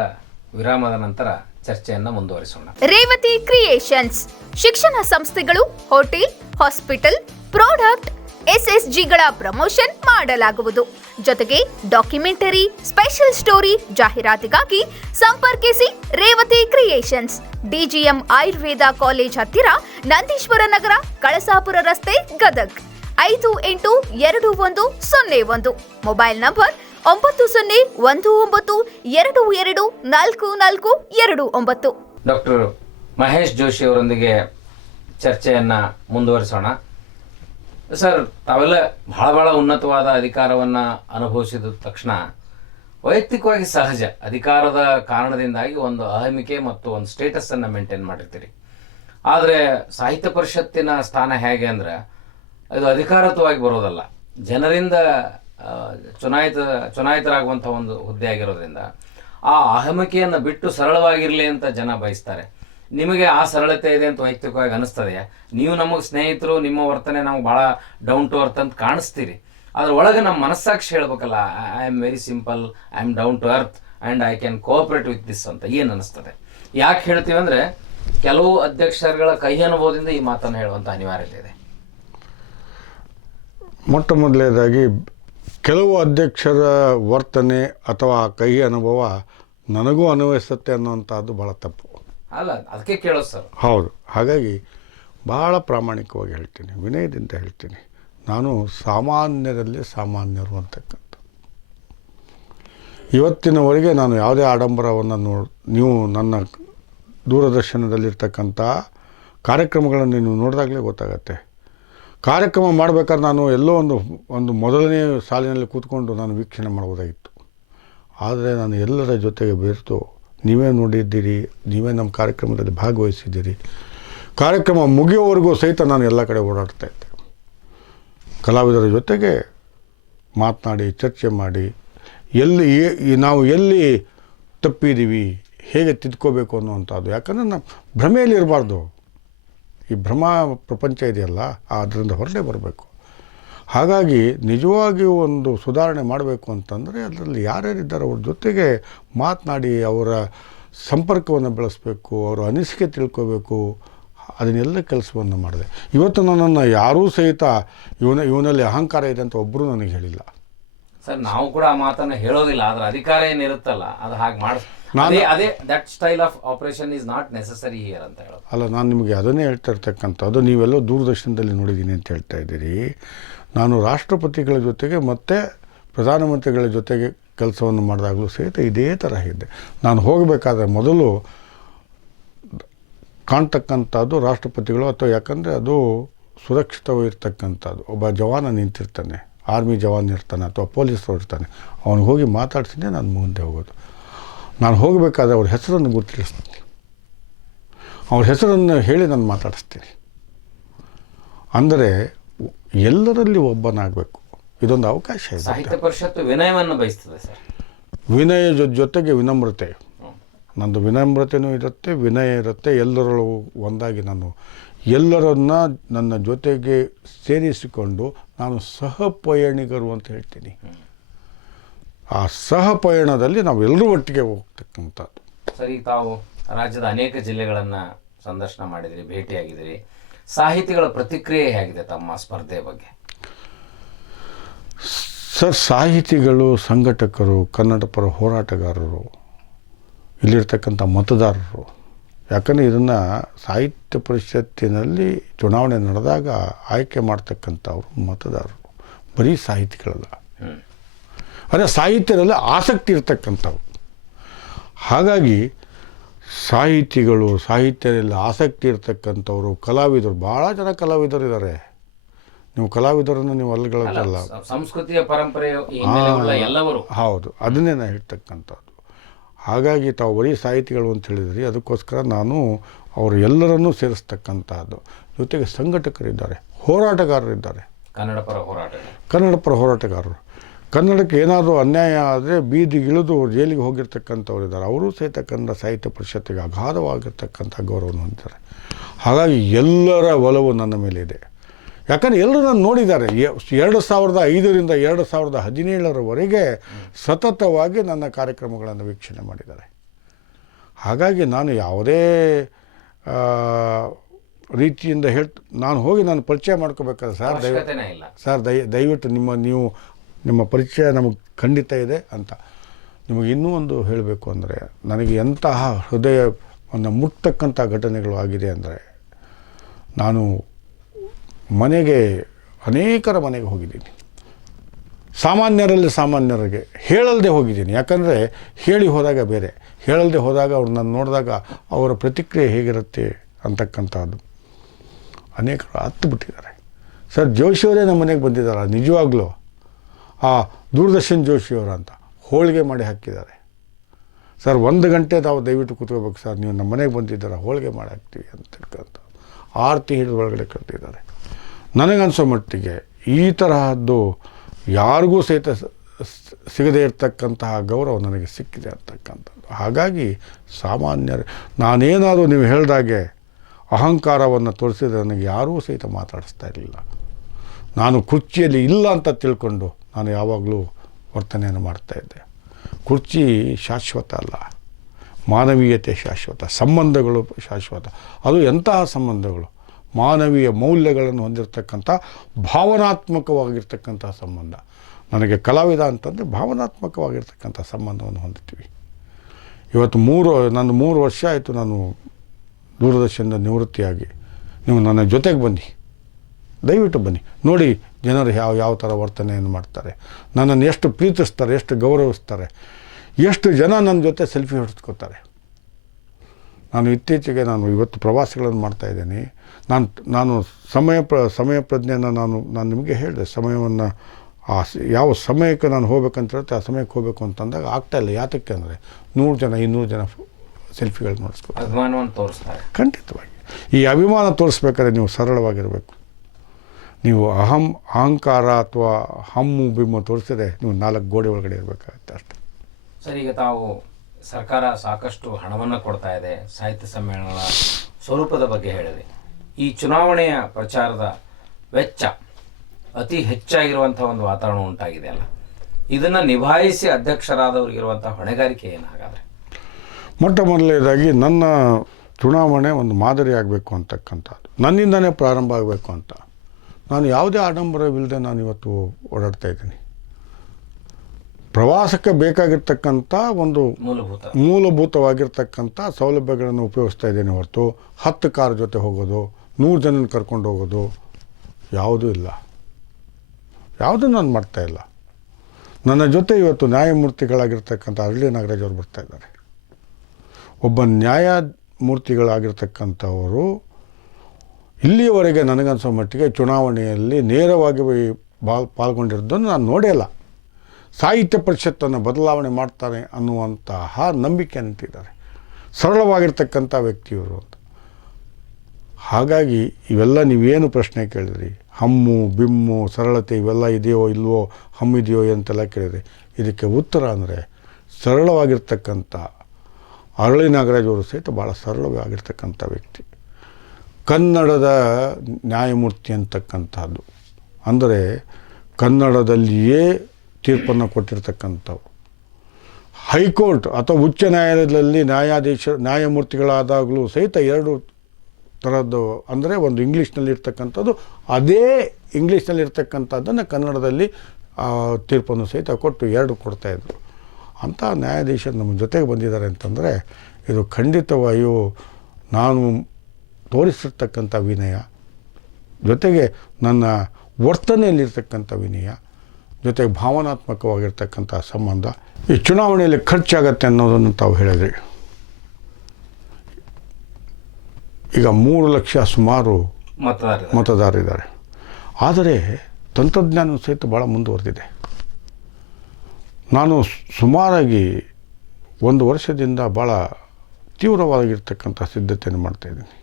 ವಿರಾಮದ ನಂತರ ಚರ್ಚೆಯನ್ನು ಮುಂದುವರಿಸೋಣ. ರೇವತಿ ಕ್ರಿಯೇಷನ್ಸ್ ಶಿಕ್ಷಣ ಸಂಸ್ಥೆಗಳು, ಹೋಟೆಲ್, ಹಾಸ್ಪಿಟಲ್, ಪ್ರಾಡಕ್ಟ್, ಎಸ್ಎಸ್ಜಿಗಳ ಪ್ರಮೋಷನ್ ಮಾಡಲಾಗುವುದು. ಜೊತೆಗೆ ಡಾಕ್ಯುಮೆಂಟರಿ, ಸ್ಪೆಷಲ್ ಸ್ಟೋರಿ ಜಾಹೀರಾತಿಗಾಗಿ ಸಂಪರ್ಕಿಸಿ Revathi creations, DGM Ayurveda college ಹತ್ತಿರ, ನಂದೀಶ್ವರ ನಗರ, ಕಳಸಾಪುರ ರಸ್ತೆ, Gadag 582101. Mobile number 9019224429. Doctor Mahesh Joshi ಅವರೊಂದಿಗೆ ಚರ್ಚೆಯನ್ನು ಮುಂದುವರಿಸೋಣ. ಸರ್, ತಾವೆಲ್ಲ ಬಹಳ ಉನ್ನತವಾದ ಅಧಿಕಾರವನ್ನು ಅನುಭವಿಸಿದ ತಕ್ಷಣ ವೈಯಕ್ತಿಕವಾಗಿ ಸಹಜ ಅಧಿಕಾರದ ಕಾರಣದಿಂದಾಗಿ ಒಂದು ಅಹಮಿಕೆ ಮತ್ತು ಒಂದು ಸ್ಟೇಟಸನ್ನು ಮೇಂಟೈನ್ ಮಾಡಿರ್ತೀರಿ. ಆದರೆ ಸಾಹಿತ್ಯ ಪರಿಷತ್ತಿನ ಸ್ಥಾನ ಹೇಗೆ ಅಂದರೆ ಅದು ಅಧಿಕಾರತ್ವವಾಗಿ ಬರೋದಲ್ಲ, ಜನರಿಂದ ಚುನಾಯಿತರಾಗುವಂಥ ಒಂದು ಹುದ್ದೆ ಆಗಿರೋದ್ರಿಂದ ಆ ಅಹಮಿಕೆಯನ್ನು ಬಿಟ್ಟು ಸರಳವಾಗಿರಲಿ ಅಂತ ಜನ ಬಯಸ್ತಾರೆ. ನಿಮಗೆ ಆ ಸರಳತೆ ಇದೆ ಅಂತ ವೈಯಕ್ತಿಕವಾಗಿ ಅನಿಸ್ತದೆಯಾ? ನೀವು ನಮಗೆ ಸ್ನೇಹಿತರು, ನಿಮ್ಮ ವರ್ತನೆ ನಮಗೆ ಭಾಳ ಡೌನ್ ಟು ಅರ್ತ್ ಅಂತ ಕಾಣಿಸ್ತೀರಿ. ಅದ್ರ ಒಳಗೆ ನಮ್ಮ ಮನಸ್ಸಾಕ್ಷಿ ಹೇಳ್ಬೇಕಲ್ಲ, I am very simple, I am down to earth and I can cooperate with this ಅಂತ ಏನು ಅನ್ನಿಸ್ತದೆ? ಯಾಕೆ ಹೇಳ್ತೀವಿ ಅಂದರೆ ಕೆಲವು ಅಧ್ಯಕ್ಷರುಗಳ ಕೈ ಅನುಭವದಿಂದ ಈ ಮಾತನ್ನು ಹೇಳುವಂಥ ಅನಿವಾರ್ಯತೆ ಇದೆ. ಮೊಟ್ಟ ಮೊದಲನೇದಾಗಿ ಕೆಲವು ಅಧ್ಯಕ್ಷರ ವರ್ತನೆ ಅಥವಾ ಕಹಿ ಅನುಭವ ನನಗೂ ಅನ್ವಯಿಸುತ್ತೆ ಅನ್ನುವಂಥದ್ದು ಭಾಳ ತಪ್ಪು ಅಲ್ಲ, ಅದಕ್ಕೆ ಕೇಳೋದು ಸರ್. ಹೌದು. ಹಾಗಾಗಿ ಭಾಳ ಪ್ರಾಮಾಣಿಕವಾಗಿ ಹೇಳ್ತೀನಿ, ವಿನಯದಿಂದ ಹೇಳ್ತೀನಿ, ನಾನು ಸಾಮಾನ್ಯರಲ್ಲಿ ಸಾಮಾನ್ಯರು ಅಂತಕ್ಕಂಥ. ಇವತ್ತಿನವರೆಗೆ ನಾನು ಯಾವುದೇ ಆಡಂಬರವನ್ನು ನೀವು ನನ್ನ ದೂರದರ್ಶನದಲ್ಲಿರ್ತಕ್ಕಂಥ ಕಾರ್ಯಕ್ರಮಗಳನ್ನು ನೀವು ನೋಡಿದಾಗಲೇ ಗೊತ್ತಾಗತ್ತೆ. ಕಾರ್ಯಕ್ರಮ ಮಾಡಬೇಕಾದ್ರೆ ನಾನು ಎಲ್ಲೋ ಒಂದು ಮೊದಲನೇ ಸಾಲಿನಲ್ಲಿ ಕೂತ್ಕೊಂಡು ನಾನು ವೀಕ್ಷಣೆ ಮಾಡ್ಬೋದಾಗಿತ್ತು. ಆದರೆ ನಾನು ಎಲ್ಲರ ಜೊತೆಗೆ ಬೆರೆತು, ನೀವೇ ನೋಡಿದ್ದೀರಿ, ನೀವೇ ನಮ್ಮ ಕಾರ್ಯಕ್ರಮದಲ್ಲಿ ಭಾಗವಹಿಸಿದ್ದೀರಿ. ಕಾರ್ಯಕ್ರಮ ಮುಗಿಯೋವರೆಗೂ ಸಹಿತ ನಾನು ಎಲ್ಲ ಕಡೆ ಓಡಾಡ್ತಾ ಇದ್ದೆ. ಕಲಾವಿದರ ಜೊತೆಗೆ ಮಾತನಾಡಿ, ಚರ್ಚೆ ಮಾಡಿ, ನಾವು ಎಲ್ಲಿ ತಪ್ಪಿದ್ದೀವಿ, ಹೇಗೆ ತಿದ್ಕೋಬೇಕು ಅನ್ನುವಂಥದ್ದು. ಯಾಕಂದರೆ ನಾವು ಭ್ರಮೆಯಲ್ಲಿ ಇರಬಾರ್ದು. ಈ ಭ್ರಮ ಪ್ರಪಂಚ ಇದೆಯಲ್ಲ, ಅದರಿಂದ ಹೊರಟೇ ಬರಬೇಕು. ಹಾಗಾಗಿ ನಿಜವಾಗಿಯೂ ಒಂದು ಸುಧಾರಣೆ ಮಾಡಬೇಕು ಅಂತಂದರೆ ಅದರಲ್ಲಿ ಯಾರ್ಯಾರಿದ್ದಾರೆ ಅವ್ರ ಜೊತೆಗೆ ಮಾತನಾಡಿ ಅವರ ಸಂಪರ್ಕವನ್ನು ಬೆಳೆಸಬೇಕು, ಅವರ ಅನಿಸಿಕೆ ತಿಳ್ಕೋಬೇಕು. ಅದನ್ನೆಲ್ಲ ಕೆಲಸವನ್ನು ಮಾಡಿದೆ. ಇವತ್ತು ನನ್ನನ್ನು ಯಾರೂ ಸಹಿತ ಇವನಲ್ಲಿ ಅಹಂಕಾರ ಇದೆ ಅಂತ ಒಬ್ಬರು ನನಗೆ ಹೇಳಿಲ್ಲ ಸರ್. ನಾವು ಕೂಡ ಆ ಮಾತನ್ನು ಹೇಳೋದಿಲ್ಲ, ಆದರೆ ಅಧಿಕಾರ ಏನಿರುತ್ತಲ್ಲ ಅದು ಹಾಗೆ ಅದೇ that style of operation is not necessary here ಅಂತ ಹೇಳೋದು. ಅಲ್ಲ, ನಾನು ನಿಮಗೆ ಅದನ್ನೇ ಹೇಳ್ತಾ ಇರ್ತಕ್ಕಂಥದ್ದು. ನೀವೆಲ್ಲೋ ದೂರದರ್ಶನದಲ್ಲಿ ನೋಡಿದ್ದೀನಿ ಅಂತ ಹೇಳ್ತಾ ಇದ್ದೀರಿ. ನಾನು ರಾಷ್ಟ್ರಪತಿಗಳ ಜೊತೆಗೆ ಮತ್ತು ಪ್ರಧಾನಮಂತ್ರಿಗಳ ಜೊತೆಗೆ ಕೆಲಸವನ್ನು ಮಾಡಿದಾಗಲೂ ಸಹಿತ ಇದೇ ಥರ ಇದ್ದೆ. ನಾನು ಹೋಗಬೇಕಾದ್ರೆ ಮೊದಲು ಕಾಣ್ತಕ್ಕಂಥದ್ದು ರಾಷ್ಟ್ರಪತಿಗಳು, ಅಥವಾ ಯಾಕಂದರೆ ಅದು ಸುರಕ್ಷಿತವಾಗಿರ್ತಕ್ಕಂಥದ್ದು. ಒಬ್ಬ ಜವಾನ ನಿಂತಿರ್ತಾನೆ, ಆರ್ಮಿ ಜವಾನ್ ಇರ್ತಾನೆ ಅಥವಾ ಪೊಲೀಸರು ಇರ್ತಾನೆ, ಅವನಿಗೆ ಹೋಗಿ ಮಾತಾಡ್ತೀನಿ, ನಾನು ಮುಂದೆ ಹೋಗೋದು. ನಾನು ಹೋಗಬೇಕಾದ್ರೆ ಅವ್ರ ಹೆಸರನ್ನು ಗುರುತಿಸ್ತೀನಿ, ಅವ್ರ ಹೆಸರನ್ನು ಹೇಳಿ ನಾನು ಮಾತಾಡಿಸ್ತೀನಿ. ಅಂದರೆ ಎಲ್ಲರಲ್ಲಿ ಒಬ್ಬನಾಗಬೇಕು, ಇದೊಂದು ಅವಕಾಶ ಇದೆ. ಸಾಹಿತ್ಯ ಪರಿಷತ್ತು ವಿನಯವನ್ನು ಬಯಸ್ತದೆ ಸರ್. ವಿನಯ ಜೊತೆಗೆ ವಿನಮ್ರತೆ. ನಂದು ವಿನಮ್ರತೆಯೂ ಇರುತ್ತೆ, ವಿನಯ ಇರುತ್ತೆ. ಎಲ್ಲರೂ ಒಂದಾಗಿ ನಾನು ಎಲ್ಲರನ್ನ ನನ್ನ ಜೊತೆಗೆ ಸೇರಿಸಿಕೊಂಡು ನಾನು ಸಹಪಯಣಿಗರು ಅಂತ ಹೇಳ್ತೀನಿ. ಆ ಸಹಪಯಣದಲ್ಲಿ ನಾವೆಲ್ಲರೂ ಒಟ್ಟಿಗೆ ಹೋಗ್ತಕ್ಕಂಥದ್ದು. ಸರಿ, ತಾವು ರಾಜ್ಯದ ಅನೇಕ ಜಿಲ್ಲೆಗಳನ್ನು ಸಂದರ್ಶನ ಮಾಡಿದಿರಿ, ಭೇಟಿಯಾಗಿದ್ದೀರಿ. ಸಾಹಿತಿಗಳ ಪ್ರತಿಕ್ರಿಯೆ ಹೇಗಿದೆ ತಮ್ಮ ಸ್ಪರ್ಧೆಯ ಬಗ್ಗೆ? ಸರ್, ಸಾಹಿತಿಗಳು, ಸಂಘಟಕರು, ಕನ್ನಡ ಪರ ಹೋರಾಟಗಾರರು, ಇಲ್ಲಿರ್ತಕ್ಕಂಥ ಮತದಾರರು, ಯಾಕಂದರೆ ಇದನ್ನು ಸಾಹಿತ್ಯ ಪರಿಷತ್ತಿನಲ್ಲಿ ಚುನಾವಣೆ ನಡೆದಾಗ ಆಯ್ಕೆ ಮಾಡ್ತಕ್ಕಂಥವ್ರು ಮತದಾರರು, ಬರೀ ಸಾಹಿತಿಗಳಲ್ಲ. ಅದೇ ಸಾಹಿತ್ಯದಲ್ಲಿ ಆಸಕ್ತಿ ಇರ್ತಕ್ಕಂಥವ್ರು. ಹಾಗಾಗಿ ಸಾಹಿತಿಗಳು, ಸಾಹಿತ್ಯದಲ್ಲಿ ಆಸಕ್ತಿ ಇರ್ತಕ್ಕಂಥವ್ರು, ಕಲಾವಿದರು, ಭಾಳ ಜನ ಕಲಾವಿದರು ಇದ್ದಾರೆ. ನೀವು ಕಲಾವಿದರನ್ನು ನೀವು ಅಲ್ಲಿಗಳಲ್ಲ, ಸಂಸ್ಕೃತಿಯ ಪರಂಪರೆ ಎಲ್ಲವರು. ಹೌದು, ಅದನ್ನೇ ನಾನು ಹೇಳ್ತಕ್ಕಂಥದ್ದು. ಹಾಗಾಗಿ ತಾವು ಬರೀ ಸಾಹಿತಿಗಳು ಅಂತ ಹೇಳಿದ್ರಿ, ಅದಕ್ಕೋಸ್ಕರ ನಾನು ಅವರು ಎಲ್ಲರನ್ನೂ ಸೇರಿಸ್ತಕ್ಕಂಥದ್ದು. ಜೊತೆಗೆ ಸಂಘಟಕರಿದ್ದಾರೆ, ಹೋರಾಟಗಾರರಿದ್ದಾರೆ, ಕನ್ನಡ ಪರ ಹೋರಾಟಗಾರರು. ಕನ್ನಡಕ್ಕೆ ಏನಾದರೂ ಅನ್ಯಾಯ ಆದರೆ ಬೀದಿಗಿಳಿದು ಜೈಲಿಗೆ ಹೋಗಿರ್ತಕ್ಕಂಥವ್ರು ಇದ್ದಾರೆ. ಅವರು ಸಹಿತ ಕನ್ನಡ ಸಾಹಿತ್ಯ ಪರಿಷತ್ತಿಗೆ ಅಗಾಧವಾಗಿರ್ತಕ್ಕಂಥ ಗೌರವವನ್ನು ಹೊಂದಿದ್ದಾರೆ. ಹಾಗಾಗಿ ಎಲ್ಲರ ಒಲವು ನನ್ನ ಮೇಲೆ ಇದೆ. ಯಾಕಂದರೆ ಎಲ್ಲರೂ ನಾನು ನೋಡಿದ್ದಾರೆ. 2005ರಿಂದ 2017ರವರೆಗೆ ಸತತವಾಗಿ ನನ್ನ ಕಾರ್ಯಕ್ರಮಗಳನ್ನು ವೀಕ್ಷಣೆ ಮಾಡಿದ್ದಾರೆ. ಹಾಗಾಗಿ ನಾನು ಯಾವುದೇ ರೀತಿಯಿಂದ ನಾನು ಹೋಗಿ ನಾನು ಪರಿಚಯ ಮಾಡ್ಕೋಬೇಕಾದ್ರೆ ಸರ್ ಅವಶ್ಯಕತೆನೇ ಇಲ್ಲ ಸರ್ ದಯವಿಟ್ಟು ನಿಮ್ಮ ಪರಿಚಯ ನಮಗೆ ಖಂಡಿತ ಇದೆ ಅಂತ. ನಿಮಗೆ ಇನ್ನೂ ಒಂದು ಹೇಳಬೇಕು ಅಂದರೆ, ನನಗೆ ಎಂತಹ ಹೃದಯವನ್ನು ಮುಟ್ಟತಕ್ಕಂಥ ಘಟನೆಗಳು ಆಗಿದೆ ಅಂದರೆ, ನಾನು ಅನೇಕರ ಮನೆಗೆ ಹೋಗಿದ್ದೀನಿ. ಸಾಮಾನ್ಯರಿಗೆ ಹೇಳಲ್ದೆ ಹೋಗಿದ್ದೀನಿ. ಯಾಕಂದರೆ ಹೇಳಿ ಹೋದಾಗ ಬೇರೆ, ಹೇಳಲ್ದೆ ಹೋದಾಗ ಅವ್ರು ನಾನು ನೋಡಿದಾಗ ಅವರ ಪ್ರತಿಕ್ರಿಯೆ ಹೇಗಿರುತ್ತೆ ಅಂತಕ್ಕಂಥದ್ದು. ಅನೇಕರು ಹತ್ತು ಬಿಟ್ಟಿದ್ದಾರೆ. ಸರ್ ಜೋಶಿಯವರೇ ನಮ್ಮ ಮನೆಗೆ ಬಂದಿದ್ದಾರೆ, ನಿಜವಾಗ್ಲೂ ಆ ದೂರದರ್ಶನ್ ಜೋಶಿಯವರು ಅಂತ ಹೋಳಿಗೆ ಮಾಡಿ ಹಾಕಿದ್ದಾರೆ. ಸರ್ 1 ಗಂಟೆ ನಾವು ದಯವಿಟ್ಟು ಕೂತ್ಕೋಬೇಕು ಸರ್, ನೀವು ನಮ್ಮ ಮನೆಗೆ ಬಂದಿದ್ದೀರ, ಹೋಳಿಗೆ ಮಾಡಿ ಹಾಕ್ತೀವಿ ಅಂತಕ್ಕಂಥ ಆರತಿ ಹಿಡಿದು ಒಳಗಡೆ ಕಟ್ಟಿದ್ದಾರೆ. ನನಗನ್ಸೋ ಮಟ್ಟಿಗೆ ಈ ತರಹದ್ದು ಯಾರಿಗೂ ಸಹಿತ ಸಿಗದೇ ಇರತಕ್ಕಂತಹ ಗೌರವ ನನಗೆ ಸಿಕ್ಕಿದೆ ಅಂತಕ್ಕಂಥದ್ದು. ಹಾಗಾಗಿ ನಾನೇನಾದರೂ ನೀವು ಹೇಳಿದಾಗೆ ಅಹಂಕಾರವನ್ನು ತೋರಿಸಿದರೆ ನನಗೆ ಯಾರೂ ಸಹಿತ ಮಾತಾಡಿಸ್ತಾ ಇರಲಿಲ್ಲ. ನಾನು ಕುರ್ಚಿಯಲ್ಲಿ ಇಲ್ಲ ಅಂತ ತಿಳ್ಕೊಂಡು ನಾನು ಯಾವಾಗಲೂ ವರ್ತನೆಯನ್ನು ಮಾಡ್ತಾಯಿದ್ದೆ. ಕುರ್ಚಿ ಶಾಶ್ವತ ಅಲ್ಲ, ಮಾನವೀಯತೆ ಶಾಶ್ವತ, ಸಂಬಂಧಗಳು ಶಾಶ್ವತ. ಅದು ಎಂತಹ ಸಂಬಂಧಗಳು? ಮಾನವೀಯ ಮೌಲ್ಯಗಳನ್ನು ಹೊಂದಿರತಕ್ಕಂಥ ಭಾವನಾತ್ಮಕವಾಗಿರ್ತಕ್ಕಂಥ ಸಂಬಂಧ. ನನಗೆ ಕಲಾವಿದ ಅಂತಂದರೆ ಭಾವನಾತ್ಮಕವಾಗಿರ್ತಕ್ಕಂಥ ಸಂಬಂಧವನ್ನು ಹೊಂದಿರ್ತೀವಿ. ಇವತ್ತು 3 ವರ್ಷ ಆಯಿತು ನಾನು ದೂರದರ್ಶನದ ನಿವೃತ್ತಿಯಾಗಿ. ನೀವು ನನ್ನ ಜೊತೆಗೆ ಬನ್ನಿ, ದಯವಿಟ್ಟು ಬನ್ನಿ, ನೋಡಿ ಜನರು ಯಾವ ಥರ ವರ್ತನೆಯನ್ನು ಮಾಡ್ತಾರೆ, ನನ್ನನ್ನು ಎಷ್ಟು ಪ್ರೀತಿಸ್ತಾರೆ, ಎಷ್ಟು ಗೌರವಿಸ್ತಾರೆ, ಎಷ್ಟು ಜನ ನನ್ನ ಜೊತೆ ಸೆಲ್ಫಿ ಹೊಡೆಸ್ಕೋತಾರೆ. ನಾನು ಇತ್ತೀಚೆಗೆ ಇವತ್ತು ಪ್ರವಾಸಗಳನ್ನು ಮಾಡ್ತಾಯಿದ್ದೀನಿ. ನಾನು ಸಮಯ ಪ್ರಜ್ಞೆಯನ್ನು ನಾನು ನಿಮಗೆ ಹೇಳಿದೆ. ಸಮಯವನ್ನು ಯಾವ ಸಮಯಕ್ಕೆ ನಾನು ಹೋಗ್ಬೇಕಂತ ಹೇಳುತ್ತೆ ಆ ಸಮಯಕ್ಕೆ ಹೋಗಬೇಕು ಅಂತಂದಾಗ ಆಗ್ತಾಯಿಲ್ಲ. ಯಾತಕ್ಕೆ ಅಂದರೆ 100 ಜನ 200 ಜನ ಸೆಲ್ಫಿಗಳು ಮಾಡಿಸ್ಕೊತಾರೆ, ಅಭಿಮಾನವನ್ನು ತೋರಿಸ್ತಾರೆ. ಖಂಡಿತವಾಗಿ ಈ ಅಭಿಮಾನ ತೋರಿಸ್ಬೇಕಾದ್ರೆ ನೀವು ಸರಳವಾಗಿರಬೇಕು. ನೀವು ಅಹಂಕಾರ ಅಥವಾ ಹಮ್ಮು ಬಿಮ್ಮು ತೋರಿಸಿದ್ರೆ ನೀವು 4 ಗೋಡೆ ಒಳಗಡೆ ಇರಬೇಕಾಗುತ್ತೆ ಅಷ್ಟೇ. ಸರ್, ಈಗ ತಾವು ಸರ್ಕಾರ ಸಾಕಷ್ಟು ಹಣವನ್ನು ಕೊಡ್ತಾ ಇದೆ, ಸಾಹಿತ್ಯ ಸಮ್ಮೇಳನಗಳ ಸ್ವರೂಪದ ಬಗ್ಗೆ ಹೇಳಿದೆ. ಈ ಚುನಾವಣೆಯ ಪ್ರಚಾರದ ವೆಚ್ಚ ಅತಿ ಹೆಚ್ಚಾಗಿರುವಂಥ ಒಂದು ವಾತಾವರಣ ಉಂಟಾಗಿದೆ ಅಲ್ಲ, ಇದನ್ನು ನಿಭಾಯಿಸಿ ಅಧ್ಯಕ್ಷರಾದವರಿಗಿರುವಂಥ ಹೊಣೆಗಾರಿಕೆ ಏನಾಗಾದ್ರೆ? ಮೊಟ್ಟ ಮೊದಲನೇದಾಗಿ ನನ್ನ ಚುನಾವಣೆ ಒಂದು ಮಾದರಿ ಆಗಬೇಕು ಅಂತಕ್ಕಂಥದ್ದು, ನನ್ನಿಂದನೇ ಪ್ರಾರಂಭ ಆಗಬೇಕು ಅಂತ ನಾನು ಯಾವುದೇ ಆಡಂಬರವಿಲ್ಲದೆ ನಾನು ಇವತ್ತು ಓಡಾಡ್ತಾ ಇದ್ದೀನಿ. ಪ್ರವಾಸಕ್ಕೆ ಬೇಕಾಗಿರ್ತಕ್ಕಂಥ ಒಂದು ಮೂಲಭೂತವಾಗಿರ್ತಕ್ಕಂಥ ಸೌಲಭ್ಯಗಳನ್ನು ಉಪಯೋಗಿಸ್ತಾ ಇದ್ದೇನೆ ಹೊರತು 10 ಕಾರ್ ಜೊತೆ ಹೋಗೋದು, 100 ಜನನ ಕರ್ಕೊಂಡು ಹೋಗೋದು ಯಾವುದೂ ಇಲ್ಲ. ಯಾವುದೂ ನಾನು ಮಾಡ್ತಾಯಿಲ್ಲ. ನನ್ನ ಜೊತೆ ಇವತ್ತು ನ್ಯಾಯಮೂರ್ತಿಗಳಾಗಿರ್ತಕ್ಕಂಥ ಅರಳಿ ನಾಗರಾಜ್ ಅವರು ಬರ್ತಾಯಿದ್ದಾರೆ. ಒಬ್ಬ ನ್ಯಾಯಮೂರ್ತಿಗಳಾಗಿರ್ತಕ್ಕಂಥವರು ಇಲ್ಲಿಯವರೆಗೆ ನನಗನ್ಸೋ ಮಟ್ಟಿಗೆ ಚುನಾವಣೆಯಲ್ಲಿ ನೇರವಾಗಿ ಪಾಲ್ಗೊಂಡಿರೋದನ್ನು ನಾನು ನೋಡೇ ಇಲ್ಲ. ಸಾಹಿತ್ಯ ಪರಿಷತ್ತನ್ನು ಬದಲಾವಣೆ ಮಾಡ್ತಾರೆ ಅನ್ನುವಂತಹ ನಂಬಿಕೆಯನ್ನು ಇಟ್ಟಿದ್ದಾರೆ. ಸರಳವಾಗಿರ್ತಕ್ಕಂಥ ವ್ಯಕ್ತಿಯವರು ಅಂತ. ಹಾಗಾಗಿ ಇವೆಲ್ಲ ನೀವೇನು ಪ್ರಶ್ನೆ ಕೇಳಿದ್ರಿ, ಹಮ್ಮು ಬಿಮ್ಮು ಸರಳತೆ ಇವೆಲ್ಲ ಇದೆಯೋ ಇಲ್ವೋ, ಹಮ್ಮಿದೆಯೋ ಅಂತೆಲ್ಲ ಕೇಳಿದ್ರಿ, ಇದಕ್ಕೆ ಉತ್ತರ ಅಂದರೆ ಸರಳವಾಗಿರ್ತಕ್ಕಂಥ ಅರಳಿ ನಾಗರಾಜ್ ಅವರು ಸಹಿತ ಭಾಳ ಸರಳವಾಗಿರ್ತಕ್ಕಂಥ ವ್ಯಕ್ತಿ. ಕನ್ನಡದ ನ್ಯಾಯಮೂರ್ತಿ ಅಂತಕ್ಕಂಥದ್ದು ಅಂದರೆ ಕನ್ನಡದಲ್ಲಿಯೇ ತೀರ್ಪನ್ನು ಕೊಟ್ಟಿರ್ತಕ್ಕಂಥವು. ಹೈಕೋರ್ಟ್ ಅಥವಾ ಉಚ್ಚ ನ್ಯಾಯಾಲಯದಲ್ಲಿ ನ್ಯಾಯಮೂರ್ತಿಗಳಾದಾಗಲೂ ಸಹಿತ 2 ಥರದ್ದು, ಅಂದರೆ ಒಂದು ಇಂಗ್ಲೀಷ್ನಲ್ಲಿರ್ತಕ್ಕಂಥದ್ದು, ಅದೇ ಇಂಗ್ಲೀಷ್ನಲ್ಲಿರ್ತಕ್ಕಂಥದ್ದನ್ನು ಕನ್ನಡದಲ್ಲಿ ತೀರ್ಪನ್ನು ಸಹಿತ ಕೊಟ್ಟು 2 ಕೊಡ್ತಾಯಿದ್ರು. ಅಂಥ ನ್ಯಾಯಾಧೀಶರು ನಮ್ಮ ಜೊತೆಗೆ ಬಂದಿದ್ದಾರೆ ಅಂತಂದರೆ ಇದು ಖಂಡಿತವಾಗಿಯೂ ನಾನು ತೋರಿಸಿರ್ತಕ್ಕಂಥ ವಿನಯ, ಜೊತೆಗೆ ನನ್ನ ವರ್ತನೆಯಲ್ಲಿರ್ತಕ್ಕಂಥ ವಿನಯ, ಜೊತೆಗೆ ಭಾವನಾತ್ಮಕವಾಗಿರ್ತಕ್ಕಂಥ ಸಂಬಂಧ. ಈ ಚುನಾವಣೆಯಲ್ಲಿ ಖರ್ಚಾಗತ್ತೆ ಅನ್ನೋದನ್ನು ತಾವು ಹೇಳಿದ್ರಿ. ಈಗ 3 ಲಕ್ಷ ಸುಮಾರು ಮತದಾರರಿದ್ದಾರೆ. ಆದರೆ ತಂತ್ರಜ್ಞಾನ ಸಹಿತ ಭಾಳ ಮುಂದುವರೆದಿದೆ. ನಾನು ಸುಮಾರಾಗಿ 1 ವರ್ಷದಿಂದ ಭಾಳ ತೀವ್ರವಾಗಿರ್ತಕ್ಕಂಥ ಸಿದ್ಧತೆಯನ್ನು ಮಾಡ್ತಾಯಿದ್ದೀನಿ.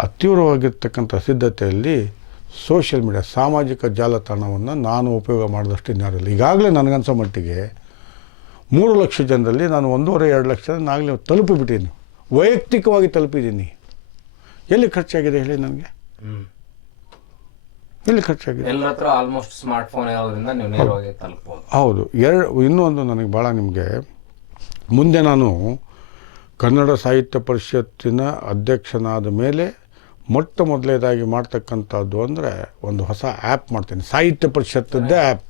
ಆ ತೀವ್ರವಾಗಿರ್ತಕ್ಕಂಥ ಸಿದ್ಧತೆಯಲ್ಲಿ ಸೋಷಿಯಲ್ ಮೀಡಿಯಾ, ಸಾಮಾಜಿಕ ಜಾಲತಾಣವನ್ನು ನಾನು ಉಪಯೋಗ ಮಾಡಿದಷ್ಟು ಇನ್ಯಾರಿಲ್ಲ. ಈಗಾಗಲೇ ನನಗನ್ಸೋ ಮಟ್ಟಿಗೆ 3 ಲಕ್ಷ ಜನರಲ್ಲಿ ನಾನು 1.5-2 ಲಕ್ಷ ನಾಗಲೇ ತಲುಪಿಬಿಟ್ಟಿದ್ದೀನಿ, ವೈಯಕ್ತಿಕವಾಗಿ ತಲುಪಿದ್ದೀನಿ. ಎಲ್ಲಿ ಖರ್ಚಾಗಿದೆ ಹೇಳಿ ನನಗೆ? ಎಲ್ಲಿ ಖರ್ಚಾಗಿದೆ? ಎಲ್ಲರ ಹತ್ರ ಆಲ್ಮೋಸ್ಟ್ ಸ್ಮಾರ್ಟ್ಫೋನ್ ಇರೋದ್ರಿಂದ ನೀವು ನೇರವಾಗಿ ತಲುಪಬಹುದು. ಹೌದು. ಇನ್ನೊಂದು ನನಗೆ ಭಾಳ ನಿಮಗೆ, ಮುಂದೆ ನಾನು ಕನ್ನಡ ಸಾಹಿತ್ಯ ಪರಿಷತ್ತಿನ ಅಧ್ಯಕ್ಷನಾದ ಮೇಲೆ ಮೊಟ್ಟ ಮೊದಲನೇದಾಗಿ ಮಾಡ್ತಕ್ಕಂಥದ್ದು ಅಂದರೆ ಒಂದು ಹೊಸ ಆ್ಯಪ್ ಮಾಡ್ತೀನಿ, ಸಾಹಿತ್ಯ ಪರಿಷತ್ತದ್ದೇ ಆ್ಯಪ್.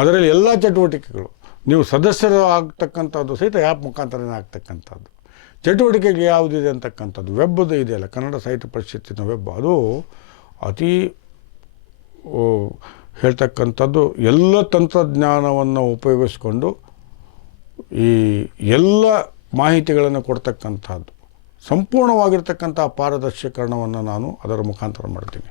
ಅದರಲ್ಲಿ ಎಲ್ಲ ಚಟುವಟಿಕೆಗಳು ನೀವು ಸದಸ್ಯರು ಆಗ್ತಕ್ಕಂಥದ್ದು ಸಹಿತ ಆ್ಯಪ್ ಮುಖಾಂತರನೇ ಆಗ್ತಕ್ಕಂಥದ್ದು. ಚಟುವಟಿಕೆಗೆ ಯಾವುದಿದೆ ಅಂತಕ್ಕಂಥದ್ದು ವೆಬ್ಬದು ಇದೆಯಲ್ಲ, ಕನ್ನಡ ಸಾಹಿತ್ಯ ಪರಿಷತ್ತಿನ ವೆಬ್, ಅದು ಅತಿ ಹೇಳ್ತಕ್ಕಂಥದ್ದು ಎಲ್ಲ ತಂತ್ರಜ್ಞಾನವನ್ನು ಉಪಯೋಗಿಸ್ಕೊಂಡು ಈ ಎಲ್ಲ ಮಾಹಿತಿಗಳನ್ನು ಕೊಡ್ತಕ್ಕಂಥದ್ದು, ಸಂಪೂರ್ಣವಾಗಿರ್ತಕ್ಕಂಥ ಪಾರದರ್ಶೀಕರಣವನ್ನು ನಾನು ಅದರ ಮುಖಾಂತರ ಮಾಡ್ತೀನಿ.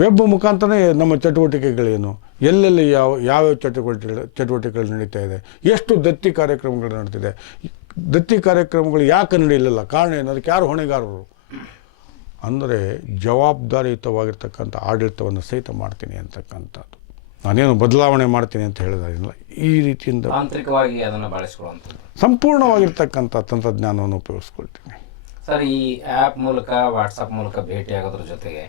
ವೆಬ್ ಮುಖಾಂತರನೇ ನಮ್ಮ ಚಟುವಟಿಕೆಗಳೇನು, ಎಲ್ಲೆಲ್ಲಿ ಯಾವ್ಯಾವ ಚಟುವಟಿಕೆಗಳು ನಡೀತಾ ಇದೆ, ಎಷ್ಟು ದತ್ತಿ ಕಾರ್ಯಕ್ರಮಗಳು ನಡೀತಿದೆ, ದತ್ತಿ ಕಾರ್ಯಕ್ರಮಗಳು ಯಾಕೆ ನಡೆಯಲಿಲ್ಲ, ಕಾರಣ ಏನು, ಅದಕ್ಕೆ ಯಾರು ಹೊಣೆಗಾರರು, ಅಂದರೆ ಜವಾಬ್ದಾರಿಯುತವಾಗಿರ್ತಕ್ಕಂಥ ಆಡಳಿತವನ್ನು ಸಹಿತ ಮಾಡ್ತೀನಿ ಅಂತಕ್ಕಂಥದ್ದು. ನಾನೇನು ಬದಲಾವಣೆ ಮಾಡ್ತೀನಿ ಅಂತ ಹೇಳಿದಾಗಿಲ್ಲ, ಈ ರೀತಿಯಿಂದ ತಾಂತ್ರಿಕವಾಗಿ ಅದನ್ನು ಬಳಸ್ಕೊಳ್ಳುವಂಥದ್ದು, ಸಂಪೂರ್ಣವಾಗಿರ್ತಕ್ಕಂಥ ತಂತ್ರಜ್ಞಾನವನ್ನು ಉಪಯೋಗಿಸ್ಕೊಳ್ತೀನಿ. ಸರ್, ಈ ಆ್ಯಪ್ ಮೂಲಕ ವಾಟ್ಸಪ್ ಮೂಲಕ ಭೇಟಿಯಾಗೋದ್ರ ಜೊತೆಗೆ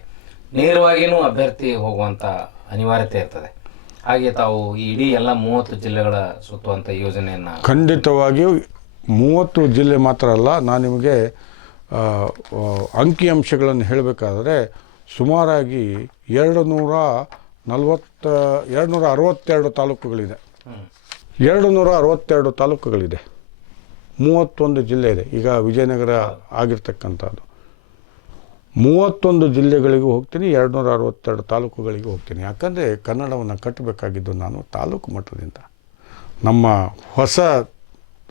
ನೇರವಾಗಿಯೂ ಅಭ್ಯರ್ಥಿ ಹೋಗುವಂಥ ಅನಿವಾರ್ಯತೆ ಇರ್ತದೆ. ಹಾಗೆ ತಾವು ಇಡೀ ಎಲ್ಲ 30 ಜಿಲ್ಲೆಗಳ ಸುತ್ತುವಂಥ ಯೋಜನೆಯನ್ನು ಖಂಡಿತವಾಗಿಯೂ 30 ಜಿಲ್ಲೆ ಮಾತ್ರ ಅಲ್ಲ, ನಾನು ನಿಮಗೆ ಅಂಕಿಅಂಶಗಳನ್ನು ಹೇಳಬೇಕಾದ್ರೆ ಸುಮಾರಾಗಿ 262 ತಾಲೂಕುಗಳಿದೆ. 262 ತಾಲೂಕುಗಳಿದೆ, 31 ಜಿಲ್ಲೆ ಇದೆ. ಈಗ ವಿಜಯನಗರ ಆಗಿರ್ತಕ್ಕಂಥದ್ದು 31 ಜಿಲ್ಲೆಗಳಿಗೂ ಹೋಗ್ತೀನಿ, 262 ತಾಲೂಕುಗಳಿಗೂ ಹೋಗ್ತೀನಿ. ಯಾಕಂದರೆ ಕನ್ನಡವನ್ನು ಕಟ್ಟಬೇಕಾಗಿದ್ದು ನಾನು ತಾಲೂಕು ಮಟ್ಟದಿಂದ. ನಮ್ಮ ಹೊಸ